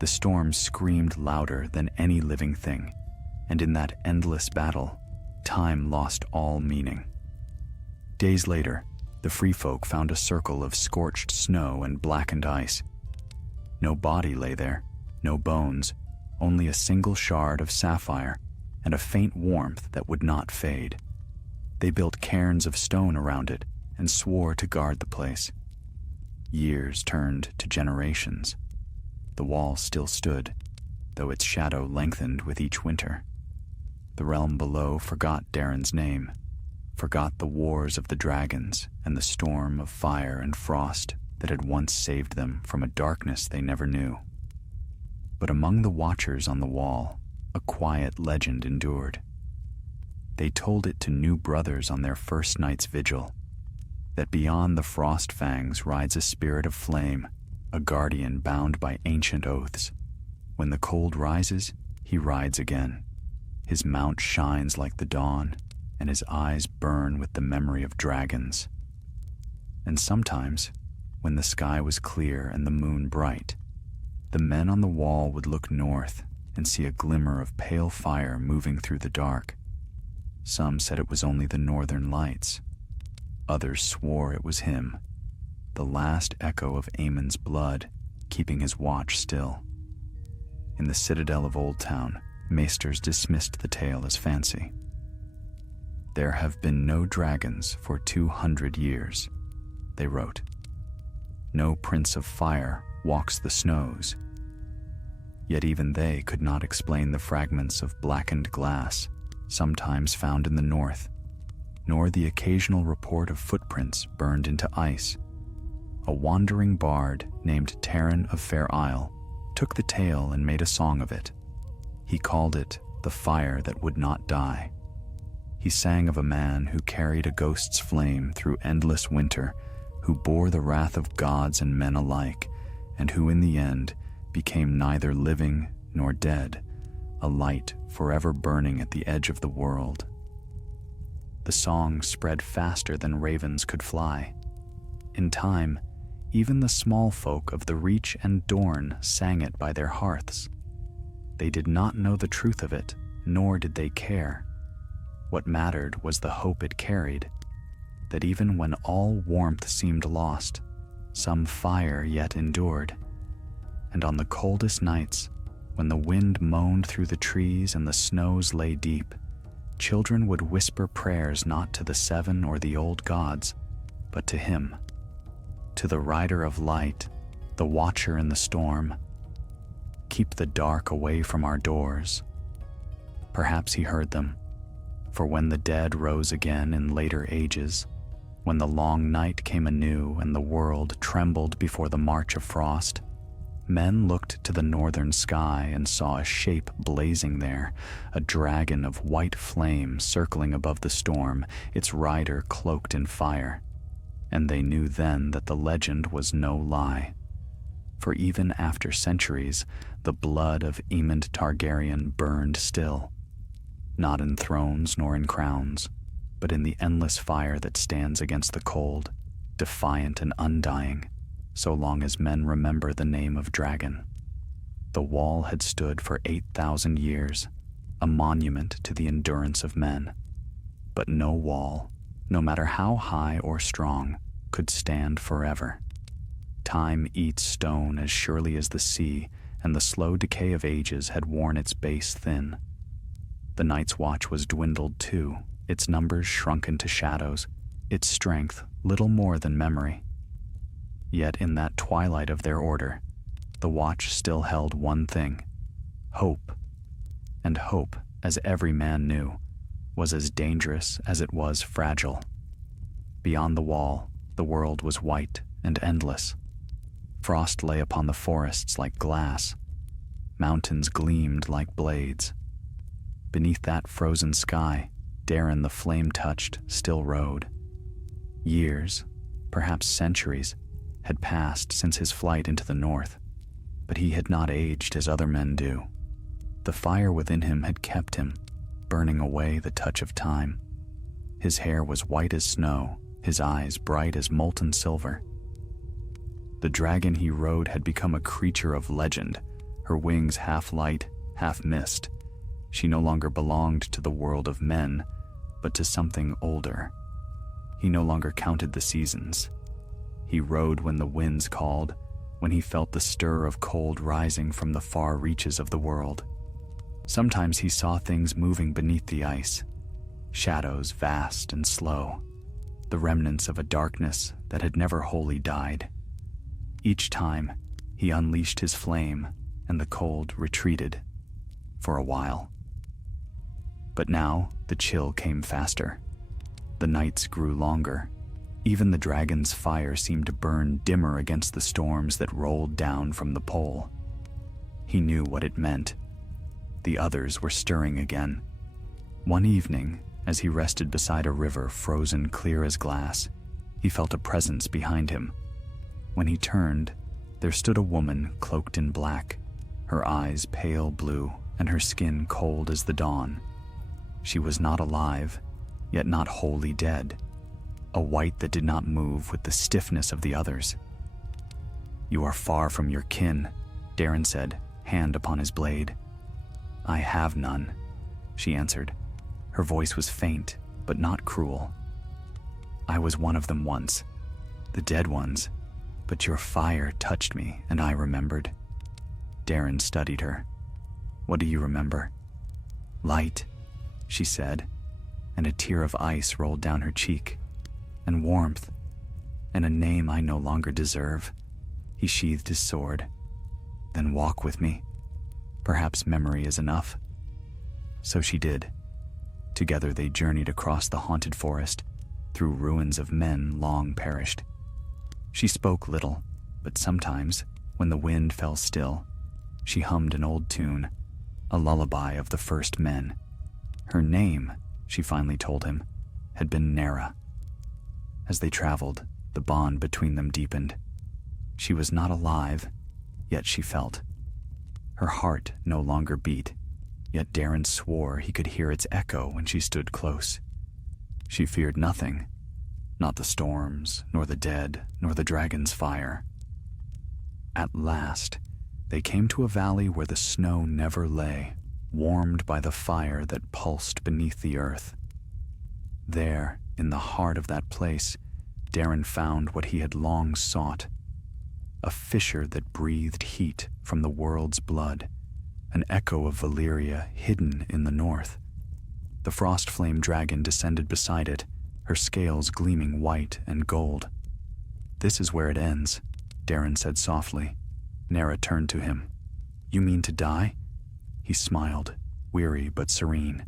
The storm screamed louder than any living thing, and in that endless battle, time lost all meaning. Days later, the free folk found a circle of scorched snow and blackened ice. No body lay there, no bones, only a single shard of sapphire and a faint warmth that would not fade. They built cairns of stone around it and swore to guard the place. Years turned to generations. The wall still stood, though its shadow lengthened with each winter. The realm below forgot Darren's name, forgot the wars of the dragons and the storm of fire and frost that had once saved them from a darkness they never knew. But among the watchers on the wall, a quiet legend endured. They told it to new brothers on their first night's vigil, that beyond the frost fangs rides a spirit of flame, a guardian bound by ancient oaths. When the cold rises, he rides again. His mount shines like the dawn, and his eyes burn with the memory of dragons. And sometimes, when the sky was clear and the moon bright, the men on the wall would look north and see a glimmer of pale fire moving through the dark. Some said it was only the northern lights. Others swore it was him, the last echo of Aemond's blood, keeping his watch still. In the citadel of Old Town, maesters dismissed the tale as fancy. "There have been no dragons for 200 years," they wrote. "No prince of fire walks the snows." Yet even they could not explain the fragments of blackened glass, sometimes found in the north, nor the occasional report of footprints burned into ice. A wandering bard named Taryn of Fair Isle took the tale and made a song of it. He called it "The Fire That Would Not Die." He sang of a man who carried a ghost's flame through endless winter, who bore the wrath of gods and men alike, and who in the end became neither living nor dead, a light forever burning at the edge of the world. The song spread faster than ravens could fly. In time, even the small folk of the Reach and Dorne sang it by their hearths. They did not know the truth of it, nor did they care. What mattered was the hope it carried, that even when all warmth seemed lost, some fire yet endured. And on the coldest nights, when the wind moaned through the trees and the snows lay deep, children would whisper prayers not to the seven or the old gods, but to him, to the rider of light, the watcher in the storm. "Keep the dark away from our doors." Perhaps he heard them, for when the dead rose again in later ages, when the long night came anew and the world trembled before the march of frost, men looked to the northern sky and saw a shape blazing there, a dragon of white flame circling above the storm, its rider cloaked in fire. And they knew then that the legend was no lie. For even after centuries, the blood of Aemond Targaryen burned still, not in thrones nor in crowns, but in the endless fire that stands against the cold, defiant and undying, so long as men remember the name of dragon. The wall had stood for 8,000 years, a monument to the endurance of men. But no wall, no matter how high or strong, could stand forever. Time eats stone as surely as the sea, and the slow decay of ages had worn its base thin. The Night's Watch was dwindled too, its numbers shrunken to shadows, its strength little more than memory. Yet in that twilight of their order, the Watch still held one thing: hope. And hope, as every man knew, was as dangerous as it was fragile. Beyond the wall, the world was white and endless. Frost lay upon the forests like glass. Mountains gleamed like blades. Beneath that frozen sky, Darren the flame-touched still rode. Years, perhaps centuries, had passed since his flight into the north, but he had not aged as other men do. The fire within him had kept him, burning away the touch of time. His hair was white as snow, his eyes bright as molten silver. The dragon he rode had become a creature of legend, her wings half light, half mist. She no longer belonged to the world of men, but to something older. He no longer counted the seasons. He rode when the winds called, when he felt the stir of cold rising from the far reaches of the world. Sometimes he saw things moving beneath the ice, shadows vast and slow, the remnants of a darkness that had never wholly died. Each time, he unleashed his flame, and the cold retreated, for a while. But now, the chill came faster. The nights grew longer. Even the dragon's fire seemed to burn dimmer against the storms that rolled down from the pole. He knew what it meant. The others were stirring again. One evening, as he rested beside a river frozen clear as glass, he felt a presence behind him. When he turned, there stood a woman cloaked in black, her eyes pale blue and her skin cold as the dawn. She was not alive, yet not wholly dead, a white that did not move with the stiffness of the others. "You are far from your kin," Darren said, hand upon his blade. "I have none," she answered. Her voice was faint, but not cruel. "I was one of them once, the dead ones, but your fire touched me and I remembered." Darren studied her. "What do you remember?" "Light," she said, and a tear of ice rolled down her cheek. "And warmth, and a name I no longer deserve." He sheathed his sword. "Then walk with me. Perhaps memory is enough." So she did. Together they journeyed across the haunted forest, through ruins of men long perished. She spoke little, but sometimes, when the wind fell still, she hummed an old tune, a lullaby of the first men. Her name, she finally told him, had been Nera. As they traveled, the bond between them deepened. She was not alive, yet she felt. Her heart no longer beat, yet Darren swore he could hear its echo when she stood close. She feared nothing, not the storms, nor the dead, nor the dragon's fire. At last, they came to a valley where the snow never lay, warmed by the fire that pulsed beneath the earth. There, in the heart of that place, Darren found what he had long sought, a fissure that breathed heat from the world's blood, an echo of Valyria hidden in the north. The frost flame dragon descended beside it, her scales gleaming white and gold. "This is where it ends," Darren said softly. Nera turned to him. "You mean to die?" He smiled, weary but serene.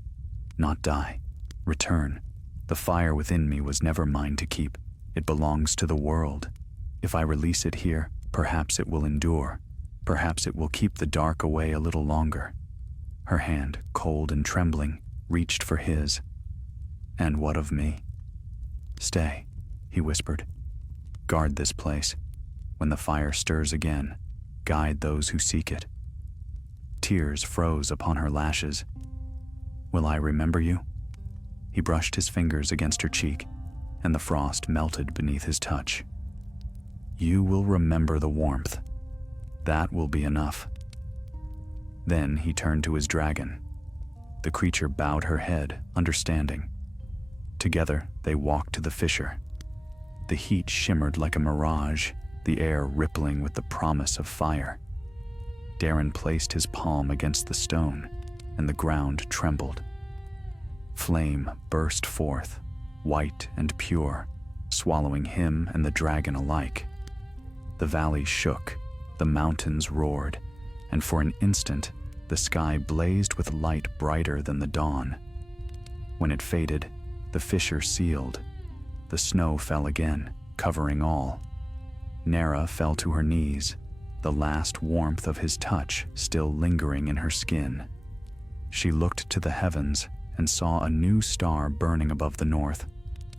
"Not die. Return. The fire within me was never mine to keep. It belongs to the world. If I release it here, perhaps it will endure. Perhaps it will keep the dark away a little longer." Her hand, cold and trembling, reached for his. "And what of me?" "Stay," he whispered. Guard this place. When the fire stirs again, guide those who seek it." Tears froze upon her lashes. "Will I remember you?" He brushed his fingers against her cheek, and the frost melted beneath his touch. "You will remember the warmth. That will be enough." Then he turned to his dragon. The creature bowed her head, understanding. Together, they walked to the fissure. The heat shimmered like a mirage, the air rippling with the promise of fire. Darren placed his palm against the stone, and the ground trembled. Flame burst forth, white and pure, swallowing him and the dragon alike. The valley shook, the mountains roared, and for an instant, the sky blazed with light brighter than the dawn. When it faded, the fissure sealed. The snow fell again, covering all. Nera fell to her knees, the last warmth of his touch still lingering in her skin. She looked to the heavens and saw a new star burning above the north,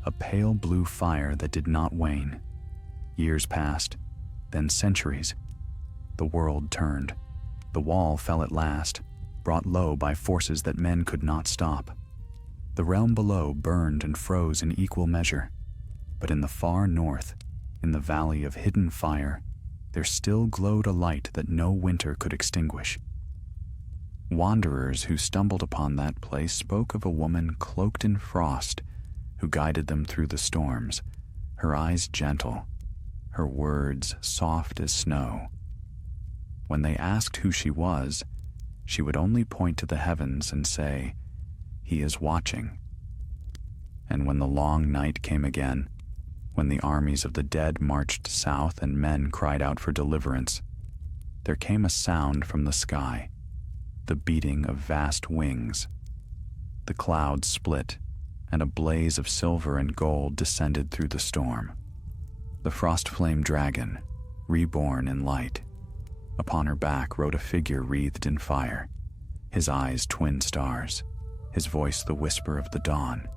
a pale blue fire that did not wane. Years passed, then centuries. The world turned. The wall fell at last, brought low by forces that men could not stop. The realm below burned and froze in equal measure, but in the far north, in the valley of hidden fire, there still glowed a light that no winter could extinguish. Wanderers who stumbled upon that place spoke of a woman cloaked in frost who guided them through the storms, her eyes gentle, her words soft as snow. When they asked who she was, she would only point to the heavens and say, "He is watching." And when the long night came again, when the armies of the dead marched south and men cried out for deliverance, there came a sound from the sky, the beating of vast wings. The clouds split, and a blaze of silver and gold descended through the storm. The frost-flame dragon, reborn in light. Upon her back rode a figure wreathed in fire, his eyes twin stars, his voice the whisper of the dawn.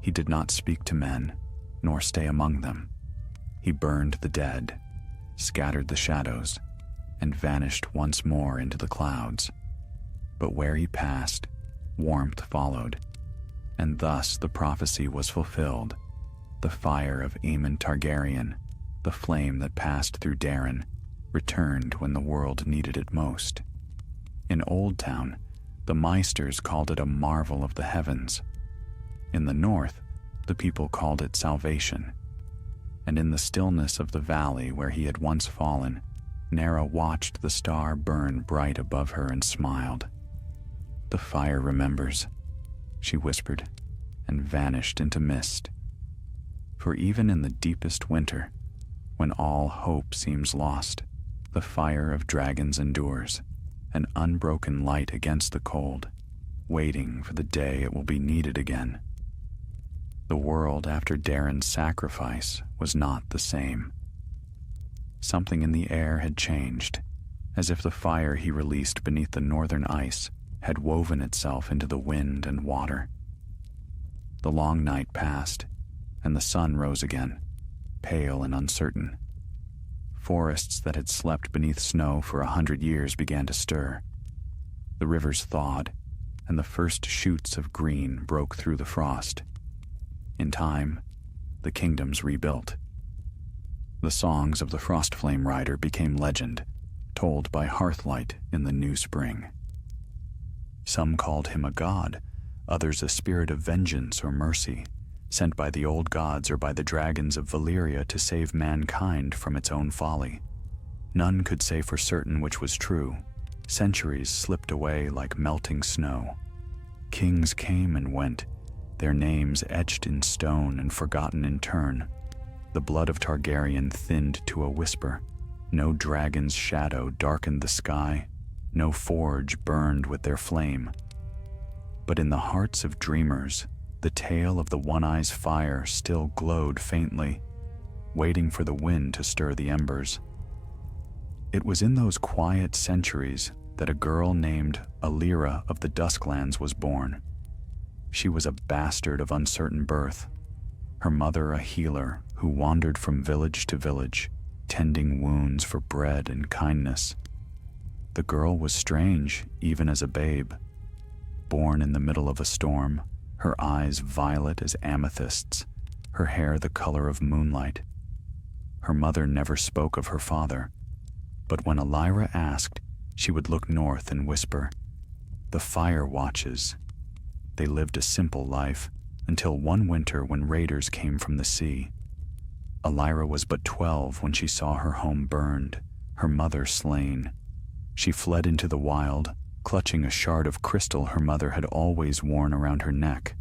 He did not speak to men, nor stay among them. He burned the dead, scattered the shadows, and vanished once more into the clouds. But where he passed, warmth followed, and thus the prophecy was fulfilled. The fire of Aemond Targaryen, the flame that passed through Darren, returned when the world needed it most. In Old Town, the Meisters called it a marvel of the heavens. In the north, the people called it salvation. And in the stillness of the valley where he had once fallen, Nera watched the star burn bright above her and smiled. "The fire remembers," she whispered, and vanished into mist. For even in the deepest winter, when all hope seems lost, the fire of dragons endures, an unbroken light against the cold, waiting for the day it will be needed again. The world after Darren's sacrifice was not the same. Something in the air had changed, as if the fire he released beneath the northern ice had woven itself into the wind and water. The long night passed, and the sun rose again, pale and uncertain. Forests that had slept beneath snow for 100 years began to stir. The rivers thawed, and the first shoots of green broke through the frost. In time, the kingdoms rebuilt. The songs of the Frostflame Rider became legend, told by hearthlight in the new spring. Some called him a god, others a spirit of vengeance or mercy, sent by the old gods or by the dragons of Valyria to save mankind from its own folly. None could say for certain which was true. Centuries slipped away like melting snow. Kings came and went, their names etched in stone and forgotten in turn. The blood of Targaryen thinned to a whisper. No dragon's shadow darkened the sky. No forge burned with their flame. But in the hearts of dreamers, the tale of the One-Eye's fire still glowed faintly, waiting for the wind to stir the embers. It was in those quiet centuries that a girl named Alira of the Dusklands was born. She was a bastard of uncertain birth, her mother a healer who who wandered from village to village, tending wounds for bread and kindness. The girl was strange, even as a babe. Born in the middle of a storm, her eyes violet as amethysts, her hair the color of moonlight. Her mother never spoke of her father, but when Elira asked, she would look north and whisper, "The fire watches." They lived a simple life, until one winter when raiders came from the sea. Elira was but 12 when she saw her home burned, her mother slain. She fled into the wild, clutching a shard of crystal her mother had always worn around her neck,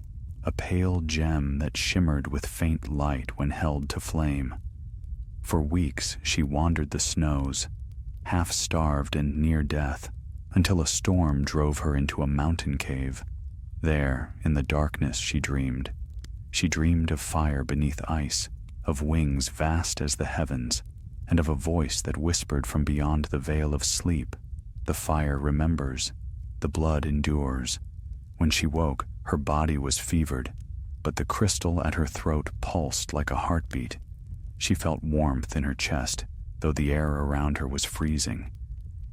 a pale gem that shimmered with faint light when held to flame. For weeks she wandered the snows, half-starved and near death, until a storm drove her into a mountain cave. There, in the darkness, she dreamed. She dreamed of fire beneath ice, of wings vast as the heavens, and of a voice that whispered from beyond the veil of sleep, "The fire remembers, the blood endures." When she woke, her body was fevered, but the crystal at her throat pulsed like a heartbeat. She felt warmth in her chest, though the air around her was freezing.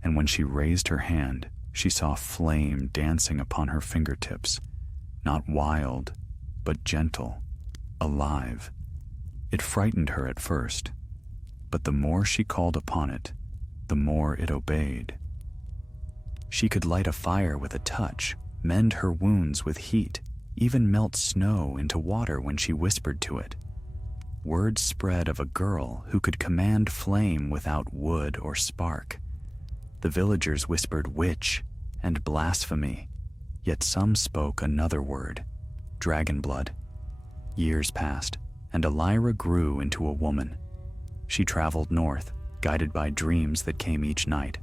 And when she raised her hand, she saw flame dancing upon her fingertips, not wild, but gentle, alive. It frightened her at first, but the more she called upon it, the more it obeyed. She could light a fire with a touch, mend her wounds with heat, even melt snow into water when she whispered to it. Word spread of a girl who could command flame without wood or spark. The villagers whispered witch and blasphemy, yet some spoke another word, dragon blood. Years passed, and Elira grew into a woman. She traveled north, guided by dreams that came each night,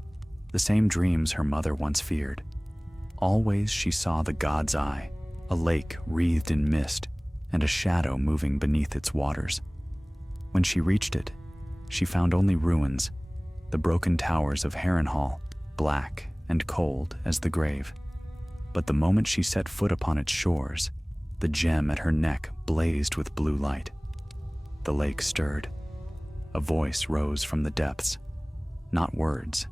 the same dreams her mother once feared. Always she saw the god's eye, a lake wreathed in mist, and a shadow moving beneath its waters. When she reached it, she found only ruins, the broken towers of Harrenhal, black and cold as the grave. But the moment she set foot upon its shores, the gem at her neck blazed with blue light. The lake stirred. A voice rose from the depths, not words,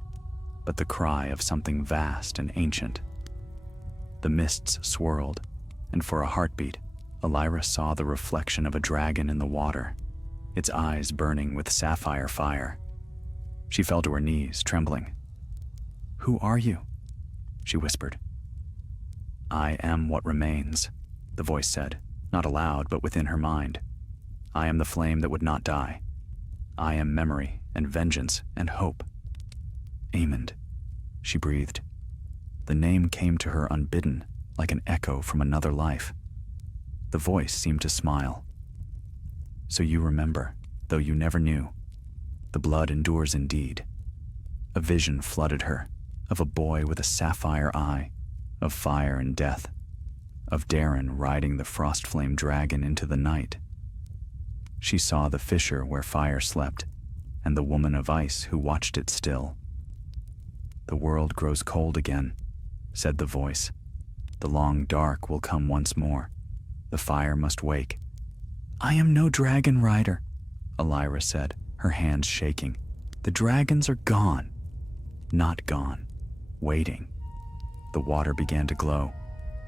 but the cry of something vast and ancient. The mists swirled, and for a heartbeat, Elira saw the reflection of a dragon in the water, its eyes burning with sapphire fire. She fell to her knees, trembling. "Who are you?" she whispered. "I am what remains," the voice said, not aloud but within her mind. "I am the flame that would not die. I am memory and vengeance and hope." "Aemond," she breathed. The name came to her unbidden, like an echo from another life. The voice seemed to smile. "So you remember, though you never knew. The blood endures indeed." A vision flooded her, of a boy with a sapphire eye, of fire and death, of Darren riding the frost-flame dragon into the night. She saw the fissure where fire slept, and the woman of ice who watched it still. "The world grows cold again," said the voice. "The long dark will come once more. The fire must wake." "I am no dragon rider," Elira said, her hands shaking. "The dragons are gone." Not gone. Waiting. The water began to glow.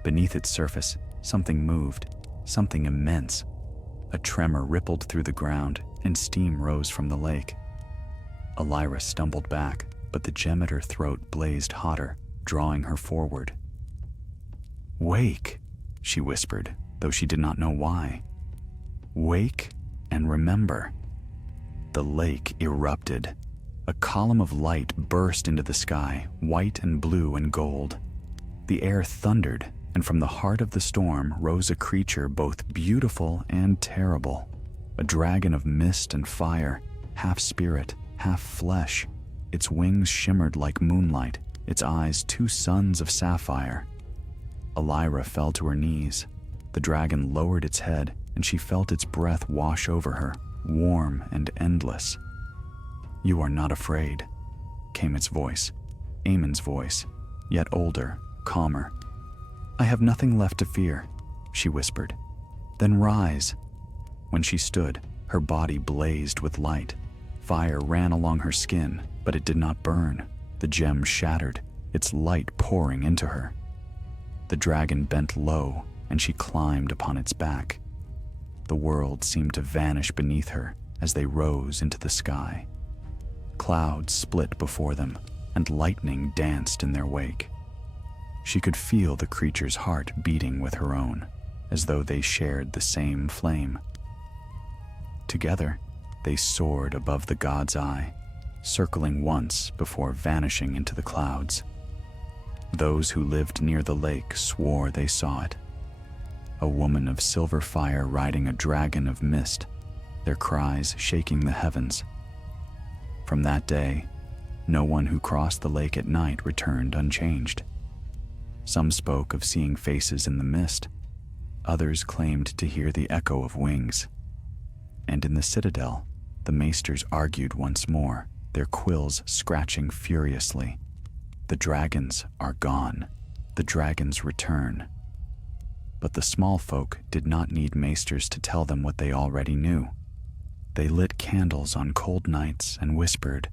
Beneath its surface, something moved, something immense. A tremor rippled through the ground, and steam rose from the lake. Elira stumbled back, but the gem at her throat blazed hotter, drawing her forward. "Wake," she whispered, though she did not know why. "Wake and remember." The lake erupted. A column of light burst into the sky, white and blue and gold. The air thundered, and from the heart of the storm rose a creature both beautiful and terrible. A dragon of mist and fire, half spirit, half flesh. Its wings shimmered like moonlight, its eyes two suns of sapphire. Elira fell to her knees. The dragon lowered its head, and she felt its breath wash over her, warm and endless. "You are not afraid," came its voice, Aemond's voice, yet older, calmer. "I have nothing left to fear," she whispered. "Then rise." When she stood, Her body blazed with light. Fire ran along her skin, but it did not burn. The gem shattered, its light pouring into her. The dragon bent low, and she climbed upon its back. The world seemed to vanish beneath her as they rose into the sky. Clouds split before them, and lightning danced in their wake. She could feel the creature's heart beating with her own, as though they shared the same flame. Together, they soared above the god's eye, circling once before vanishing into the clouds. Those who lived near the lake swore they saw it. A woman of silver fire riding a dragon of mist, their cries shaking the heavens. From that day, no one who crossed the lake at night returned unchanged. Some spoke of seeing faces in the mist. Others claimed to hear the echo of wings. And in the citadel, the maesters argued once more, their quills scratching furiously. The dragons are gone. The dragons return. But the small folk did not need maesters to tell them what they already knew. They lit candles on cold nights and whispered,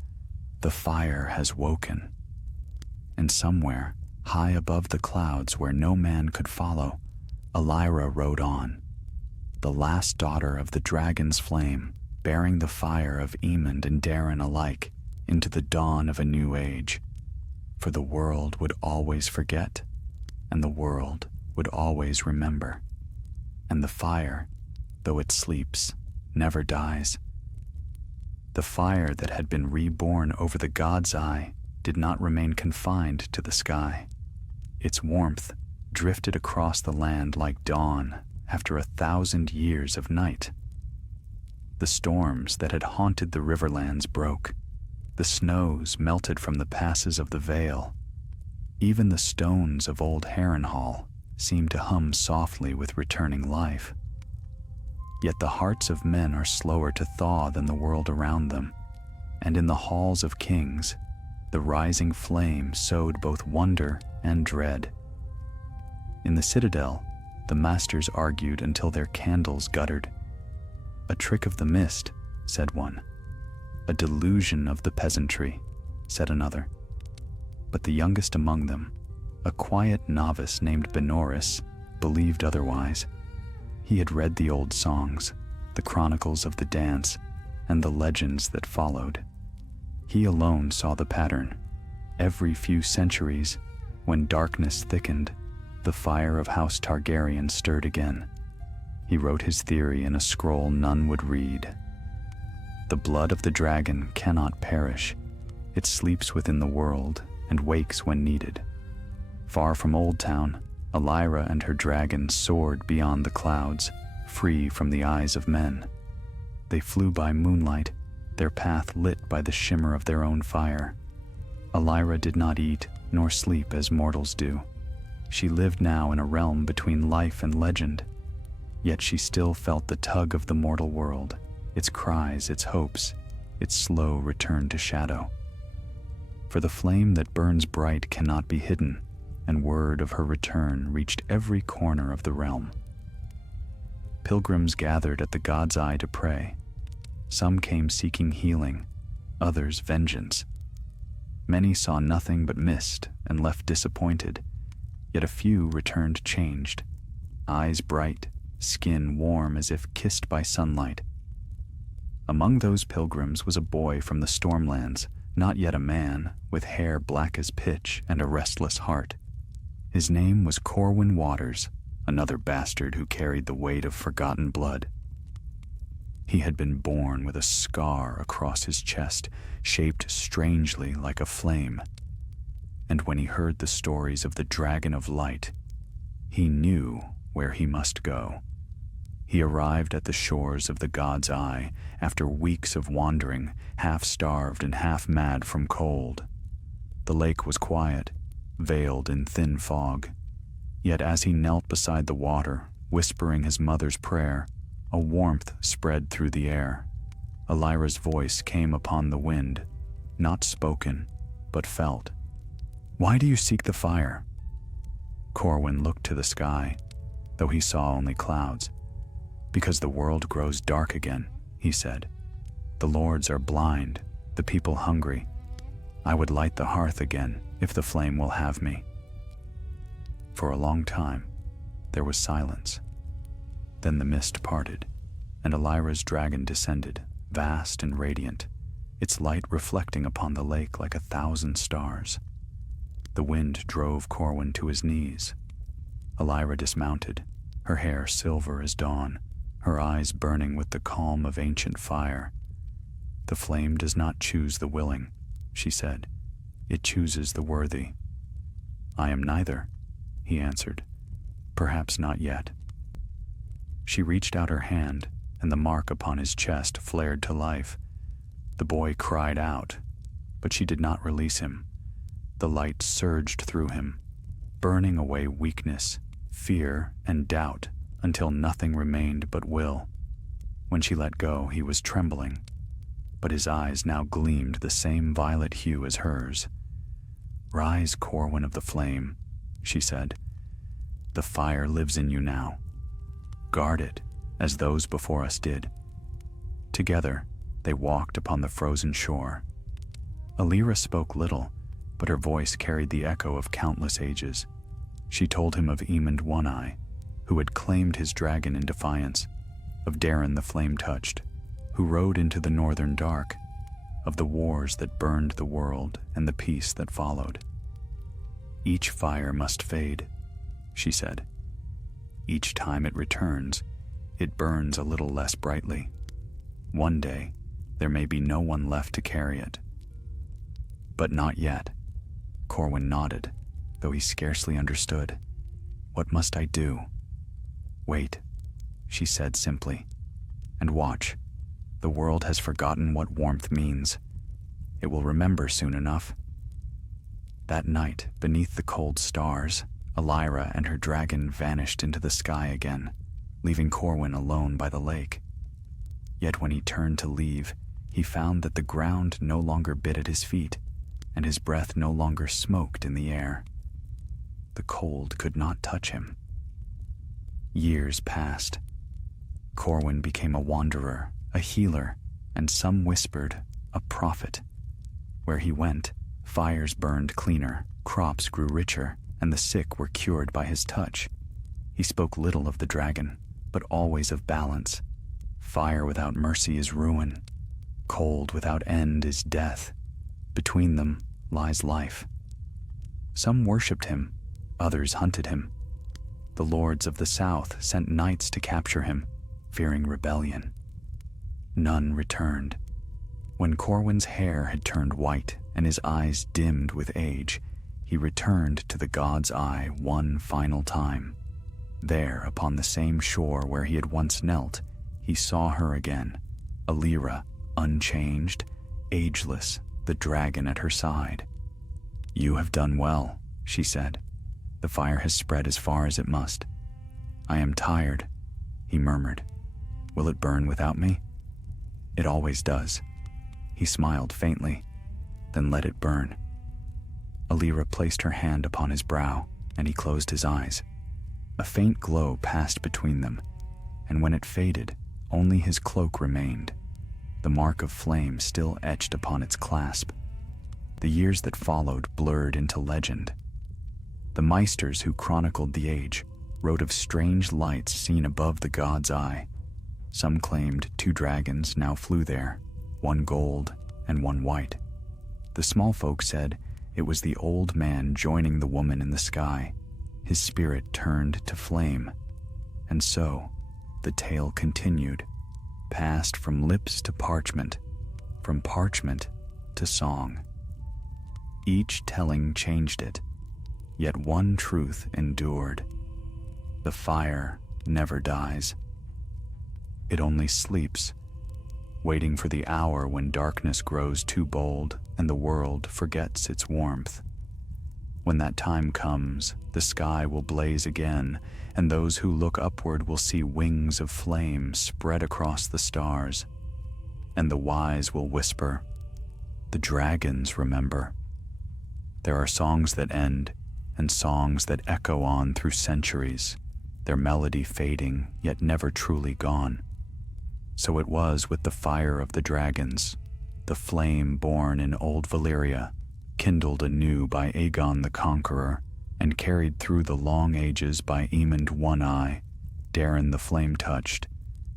"The fire has woken." And somewhere, high above the clouds where no man could follow, Elira rode on, the last daughter of the dragon's flame, bearing the fire of Aemond and Darren alike into the dawn of a new age. For the world would always forget, and the world would always remember. And the fire, though it sleeps, never dies. The fire that had been reborn over the god's eye did not remain confined to the sky. Its warmth drifted across the land like dawn after 1,000 years of night. The storms that had haunted the riverlands broke. The snows melted from the passes of the Vale. Even the stones of old Harrenhal seemed to hum softly with returning life. Yet the hearts of men are slower to thaw than the world around them, and in the halls of kings, the rising flame sowed both wonder and dread. In the citadel, the masters argued until their candles guttered. "A trick of the mist," said one. "A delusion of the peasantry," said another. But the youngest among them, a quiet novice named Benoris, believed otherwise. He had read the old songs, the chronicles of the dance, and the legends that followed. He alone saw the pattern. Every few centuries, when darkness thickened, the fire of House Targaryen stirred again. He wrote his theory in a scroll none would read. The blood of the dragon cannot perish. It sleeps within the world and wakes when needed. Far from Old Town, Elira and her dragon soared beyond the clouds, free from the eyes of men. They flew by moonlight, their path lit by the shimmer of their own fire. Elira did not eat nor sleep as mortals do. She lived now in a realm between life and legend. Yet she still felt the tug of the mortal world, its cries, its hopes, its slow return to shadow. For the flame that burns bright cannot be hidden, and word of her return reached every corner of the realm. Pilgrims gathered at the god's eye to pray. Some came seeking healing, others vengeance. Many saw nothing but mist and left disappointed, yet a few returned changed, eyes bright, skin warm as if kissed by sunlight. Among those pilgrims was a boy from the Stormlands, not yet a man, with hair black as pitch and a restless heart. His name was Corwin Waters, another bastard who carried the weight of forgotten blood. He had been born with a scar across his chest, shaped strangely like a flame. And when he heard the stories of the Dragon of Light, he knew where he must go. He arrived at the shores of the God's Eye after weeks of wandering, half-starved and half-mad from cold. The lake was quiet, veiled in thin fog. Yet as he knelt beside the water, whispering his mother's prayer, a warmth spread through the air. Elira's voice came upon the wind, not spoken, but felt. "Why do you seek the fire?" Corwin looked to the sky, though he saw only clouds. "Because the world grows dark again," he said. "The lords are blind, the people hungry. I would light the hearth again if the flame will have me." For a long time, there was silence. Then the mist parted, and Elira's dragon descended, vast and radiant, its light reflecting upon the lake like 1,000 stars. The wind drove Corwin to his knees. Elira dismounted, her hair silver as dawn, her eyes burning with the calm of ancient fire. "The flame does not choose the willing," she said. "It chooses the worthy." "I am neither," he answered. "Perhaps not yet." She reached out her hand, and the mark upon his chest flared to life. The boy cried out, but she did not release him. The light surged through him, burning away weakness, fear, and doubt until nothing remained but will. When she let go, he was trembling, but his eyes now gleamed the same violet hue as hers. "Rise, Corwin of the flame," she said. "The fire lives in you now. Guard it, as those before us did." Together, they walked upon the frozen shore. Elira spoke little, but her voice carried the echo of countless ages. She told him of Aemond One-Eye, who had claimed his dragon in defiance, of Daeron the Flame-Touched, who rode into the northern dark, of the wars that burned the world and the peace that followed. "Each fire must fade," she said. "Each time it returns, it burns a little less brightly. One day, there may be no one left to carry it." "But not yet." Corwin nodded, though he scarcely understood. "What must I do?" "Wait," she said simply, "and watch. The world has forgotten what warmth means. It will remember soon enough." That night, beneath the cold stars, Elira and her dragon vanished into the sky again, leaving Corwin alone by the lake. Yet when he turned to leave, he found that the ground no longer bit at his feet, and his breath no longer smoked in the air. The cold could not touch him. Years passed. Corwin became a wanderer, a healer, and some whispered, a prophet. Where he went, fires burned cleaner, crops grew richer, and the sick were cured by his touch. He spoke little of the dragon, but always of balance. Fire without mercy is ruin. Cold without end is death. Between them lies life. Some worshipped him, others hunted him. The lords of the south sent knights to capture him, fearing rebellion. None returned. When Corwin's hair had turned white and his eyes dimmed with age, he returned to the god's eye one final time. There, upon the same shore where he had once knelt, he saw her again, Elira, unchanged, ageless, the dragon at her side. "You have done well," she said. "The fire has spread as far as it must." "I am tired," he murmured. "Will it burn without me?" "It always does." He smiled faintly. "Then let it burn." Elira placed her hand upon his brow, and he closed his eyes. A faint glow passed between them, and when it faded, only his cloak remained, the mark of flame still etched upon its clasp. The years that followed blurred into legend. The Meisters who chronicled the age wrote of strange lights seen above the god's eye. Some claimed 2 dragons now flew there, one gold and one white. The small folk said it was the old man joining the woman in the sky. His spirit turned to flame. And so, the tale continued, passed from lips to parchment, from parchment to song. Each telling changed it, yet one truth endured. The fire never dies. It only sleeps, waiting for the hour when darkness grows too bold and the world forgets its warmth. When that time comes, the sky will blaze again, and those who look upward will see wings of flame spread across the stars. And the wise will whisper, "The dragons remember." There are songs that end, and songs that echo on through centuries, their melody fading, yet never truly gone. So it was with the fire of the dragons. The flame born in old Valyria, kindled anew by Aegon the Conqueror, and carried through the long ages by Aemond One-Eye, Darren the Flame-Touched,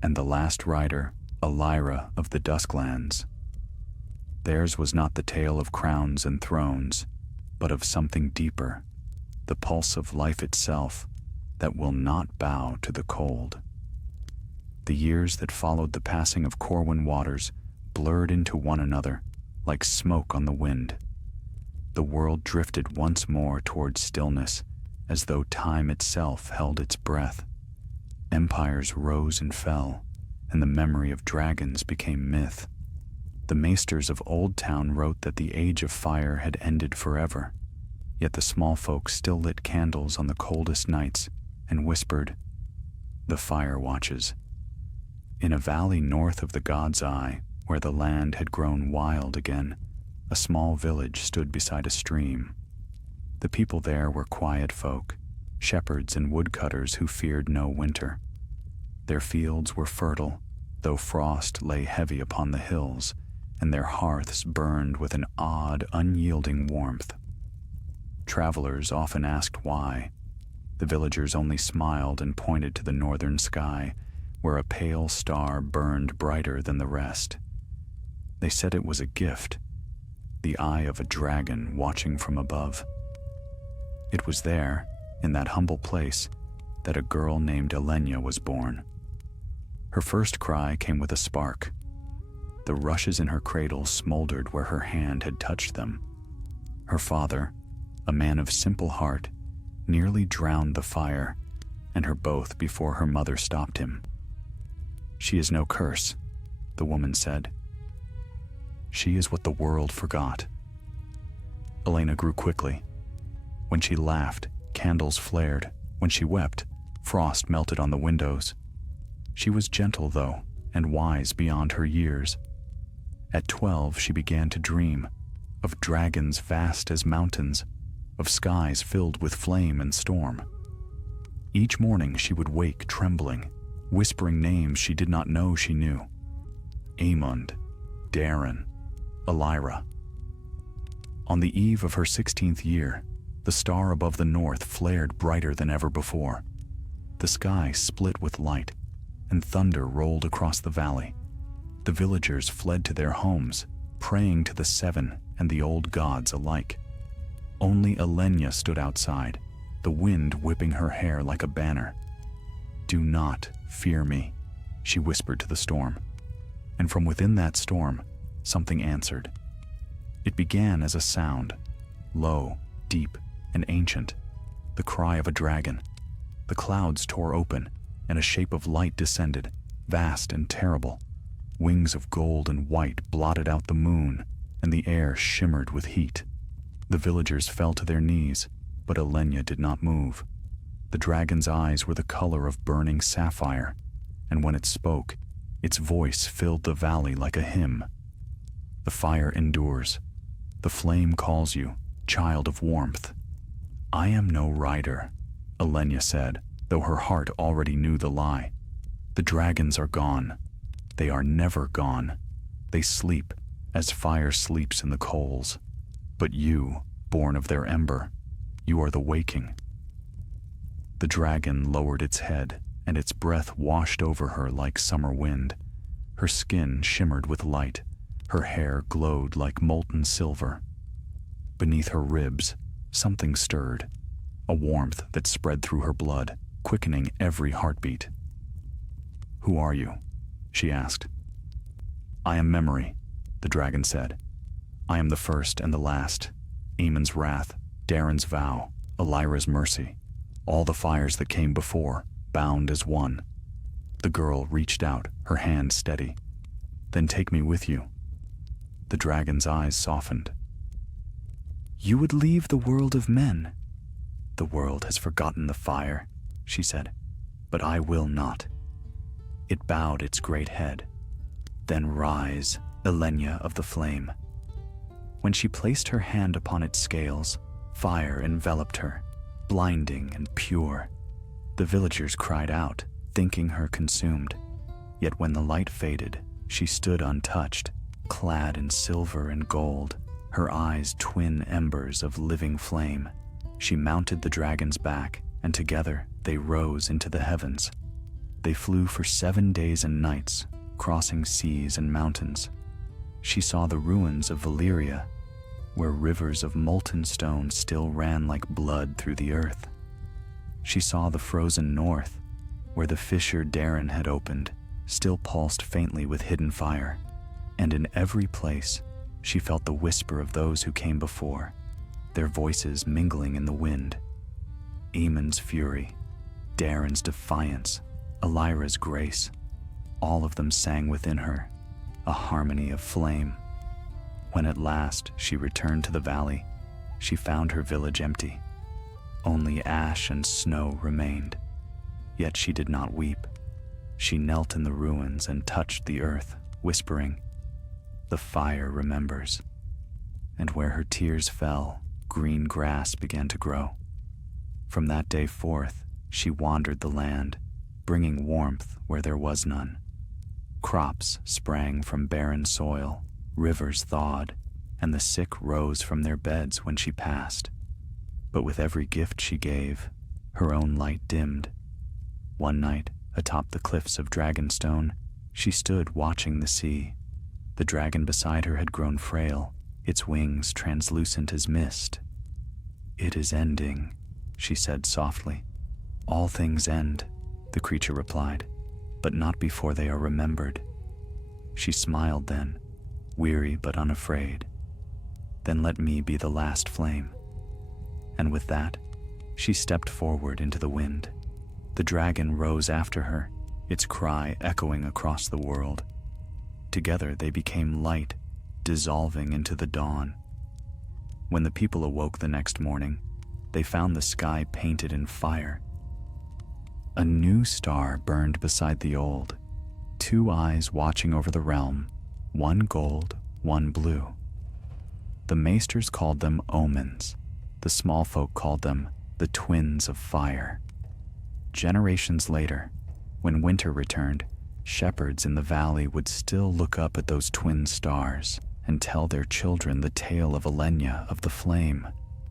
and the last rider, Ellyra of the Dusklands. Theirs was not the tale of crowns and thrones, but of something deeper, the pulse of life itself that will not bow to the cold. The years that followed the passing of Corwin waters blurred into one another like smoke on the wind. The world drifted once more toward stillness, as though time itself held its breath. Empires rose and fell, and the memory of dragons became myth. The maesters of Old Town wrote that the age of fire had ended forever, yet the small folk still lit candles on the coldest nights and whispered, "The fire watches." In a valley north of the God's Eye, where the land had grown wild again, a small village stood beside a stream. The people there were quiet folk, shepherds and woodcutters who feared no winter. Their fields were fertile, though frost lay heavy upon the hills, and their hearths burned with an odd, unyielding warmth. Travelers often asked why. The villagers only smiled and pointed to the northern sky, where a pale star burned brighter than the rest. They said it was a gift, the eye of a dragon watching from above. It was there, in that humble place, that a girl named Elenya was born. Her first cry came with a spark. The rushes in her cradle smoldered where her hand had touched them. Her father, a man of simple heart, nearly drowned the fire, and her both before her mother stopped him. "She is no curse," the woman said. "She is what the world forgot." Elena grew quickly. When she laughed, candles flared. When she wept, frost melted on the windows. She was gentle, though, and wise beyond her years. At 12, she began to dream of dragons vast as mountains, of skies filled with flame and storm. Each morning she would wake trembling, whispering names she did not know she knew. Aemond, Darren, Ellyra. On the eve of her 16th year, the star above the north flared brighter than ever before. The sky split with light, and thunder rolled across the valley. The villagers fled to their homes, praying to the Seven and the old gods alike. Only Elenya stood outside, the wind whipping her hair like a banner. "Do not fear me," she whispered to the storm. And from within that storm, something answered. It began as a sound, low, deep, and ancient, the cry of a dragon. The clouds tore open, and a shape of light descended, vast and terrible. Wings of gold and white blotted out the moon, and the air shimmered with heat. The villagers fell to their knees, but Elenya did not move. The dragon's eyes were the color of burning sapphire, and when it spoke, its voice filled the valley like a hymn. "The fire endures. The flame calls you, child of warmth." "I am no rider," Elenya said, though her heart already knew the lie. "The dragons are gone. They are never gone. They sleep, as fire sleeps in the coals. But you, born of their ember, you are the waking." The dragon lowered its head, and its breath washed over her like summer wind. Her skin shimmered with light. Her hair glowed like molten silver. Beneath her ribs, something stirred, a warmth that spread through her blood, quickening every heartbeat. "Who are you?" she asked. "I am Memory," the dragon said. "I am the first and the last, Aemond's wrath, Darren's vow, Ellyra's mercy, all the fires that came before, bound as one." The girl reached out, her hand steady. "Then take me with you." The dragon's eyes softened. "You would leave the world of men." "The world has forgotten the fire," she said, "but I will not." It bowed its great head. "Then rise, Elenya of the flame." When she placed her hand upon its scales, fire enveloped her, blinding and pure. The villagers cried out, thinking her consumed. Yet when the light faded, she stood untouched, clad in silver and gold, her eyes twin embers of living flame. She mounted the dragon's back, and together they rose into the heavens. They flew for 7 days and nights, crossing seas and mountains. She saw the ruins of Valyria, where rivers of molten stone still ran like blood through the earth. She saw the frozen north, where the fissure Darren had opened still pulsed faintly with hidden fire. And in every place, she felt the whisper of those who came before, their voices mingling in the wind. Aemond's fury, Darren's defiance, Ellyra's grace, all of them sang within her, a harmony of flame. When at last she returned to the valley, she found her village empty. Only ash and snow remained. Yet she did not weep. She knelt in the ruins and touched the earth, whispering, "The fire remembers." And where her tears fell, green grass began to grow. From that day forth, she wandered the land, bringing warmth where there was none. Crops sprang from barren soil, rivers thawed, and the sick rose from their beds when she passed. But with every gift she gave, her own light dimmed. One night, atop the cliffs of Dragonstone, she stood watching the sea. The dragon beside her had grown frail, its wings translucent as mist. "It is ending," she said softly. "All things end," the creature replied, "but not before they are remembered." She smiled then, weary but unafraid. "Then let me be the last flame." And with that, she stepped forward into the wind. The dragon rose after her, its cry echoing across the world. Together they became light, dissolving into the dawn. When the people awoke the next morning, they found the sky painted in fire. A new star burned beside the old, 2 eyes watching over the realm, one gold, one blue. The maesters called them omens. The small folk called them the twins of fire. Generations later, when winter returned, shepherds in the valley would still look up at those twin stars and tell their children the tale of Elenya of the Flame,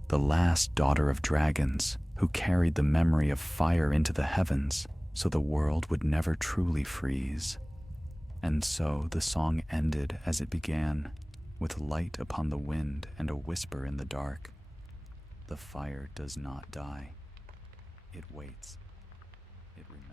the last daughter of dragons who carried the memory of fire into the heavens so the world would never truly freeze. And so the song ended as it began, with light upon the wind and a whisper in the dark. The fire does not die. It waits. It remains.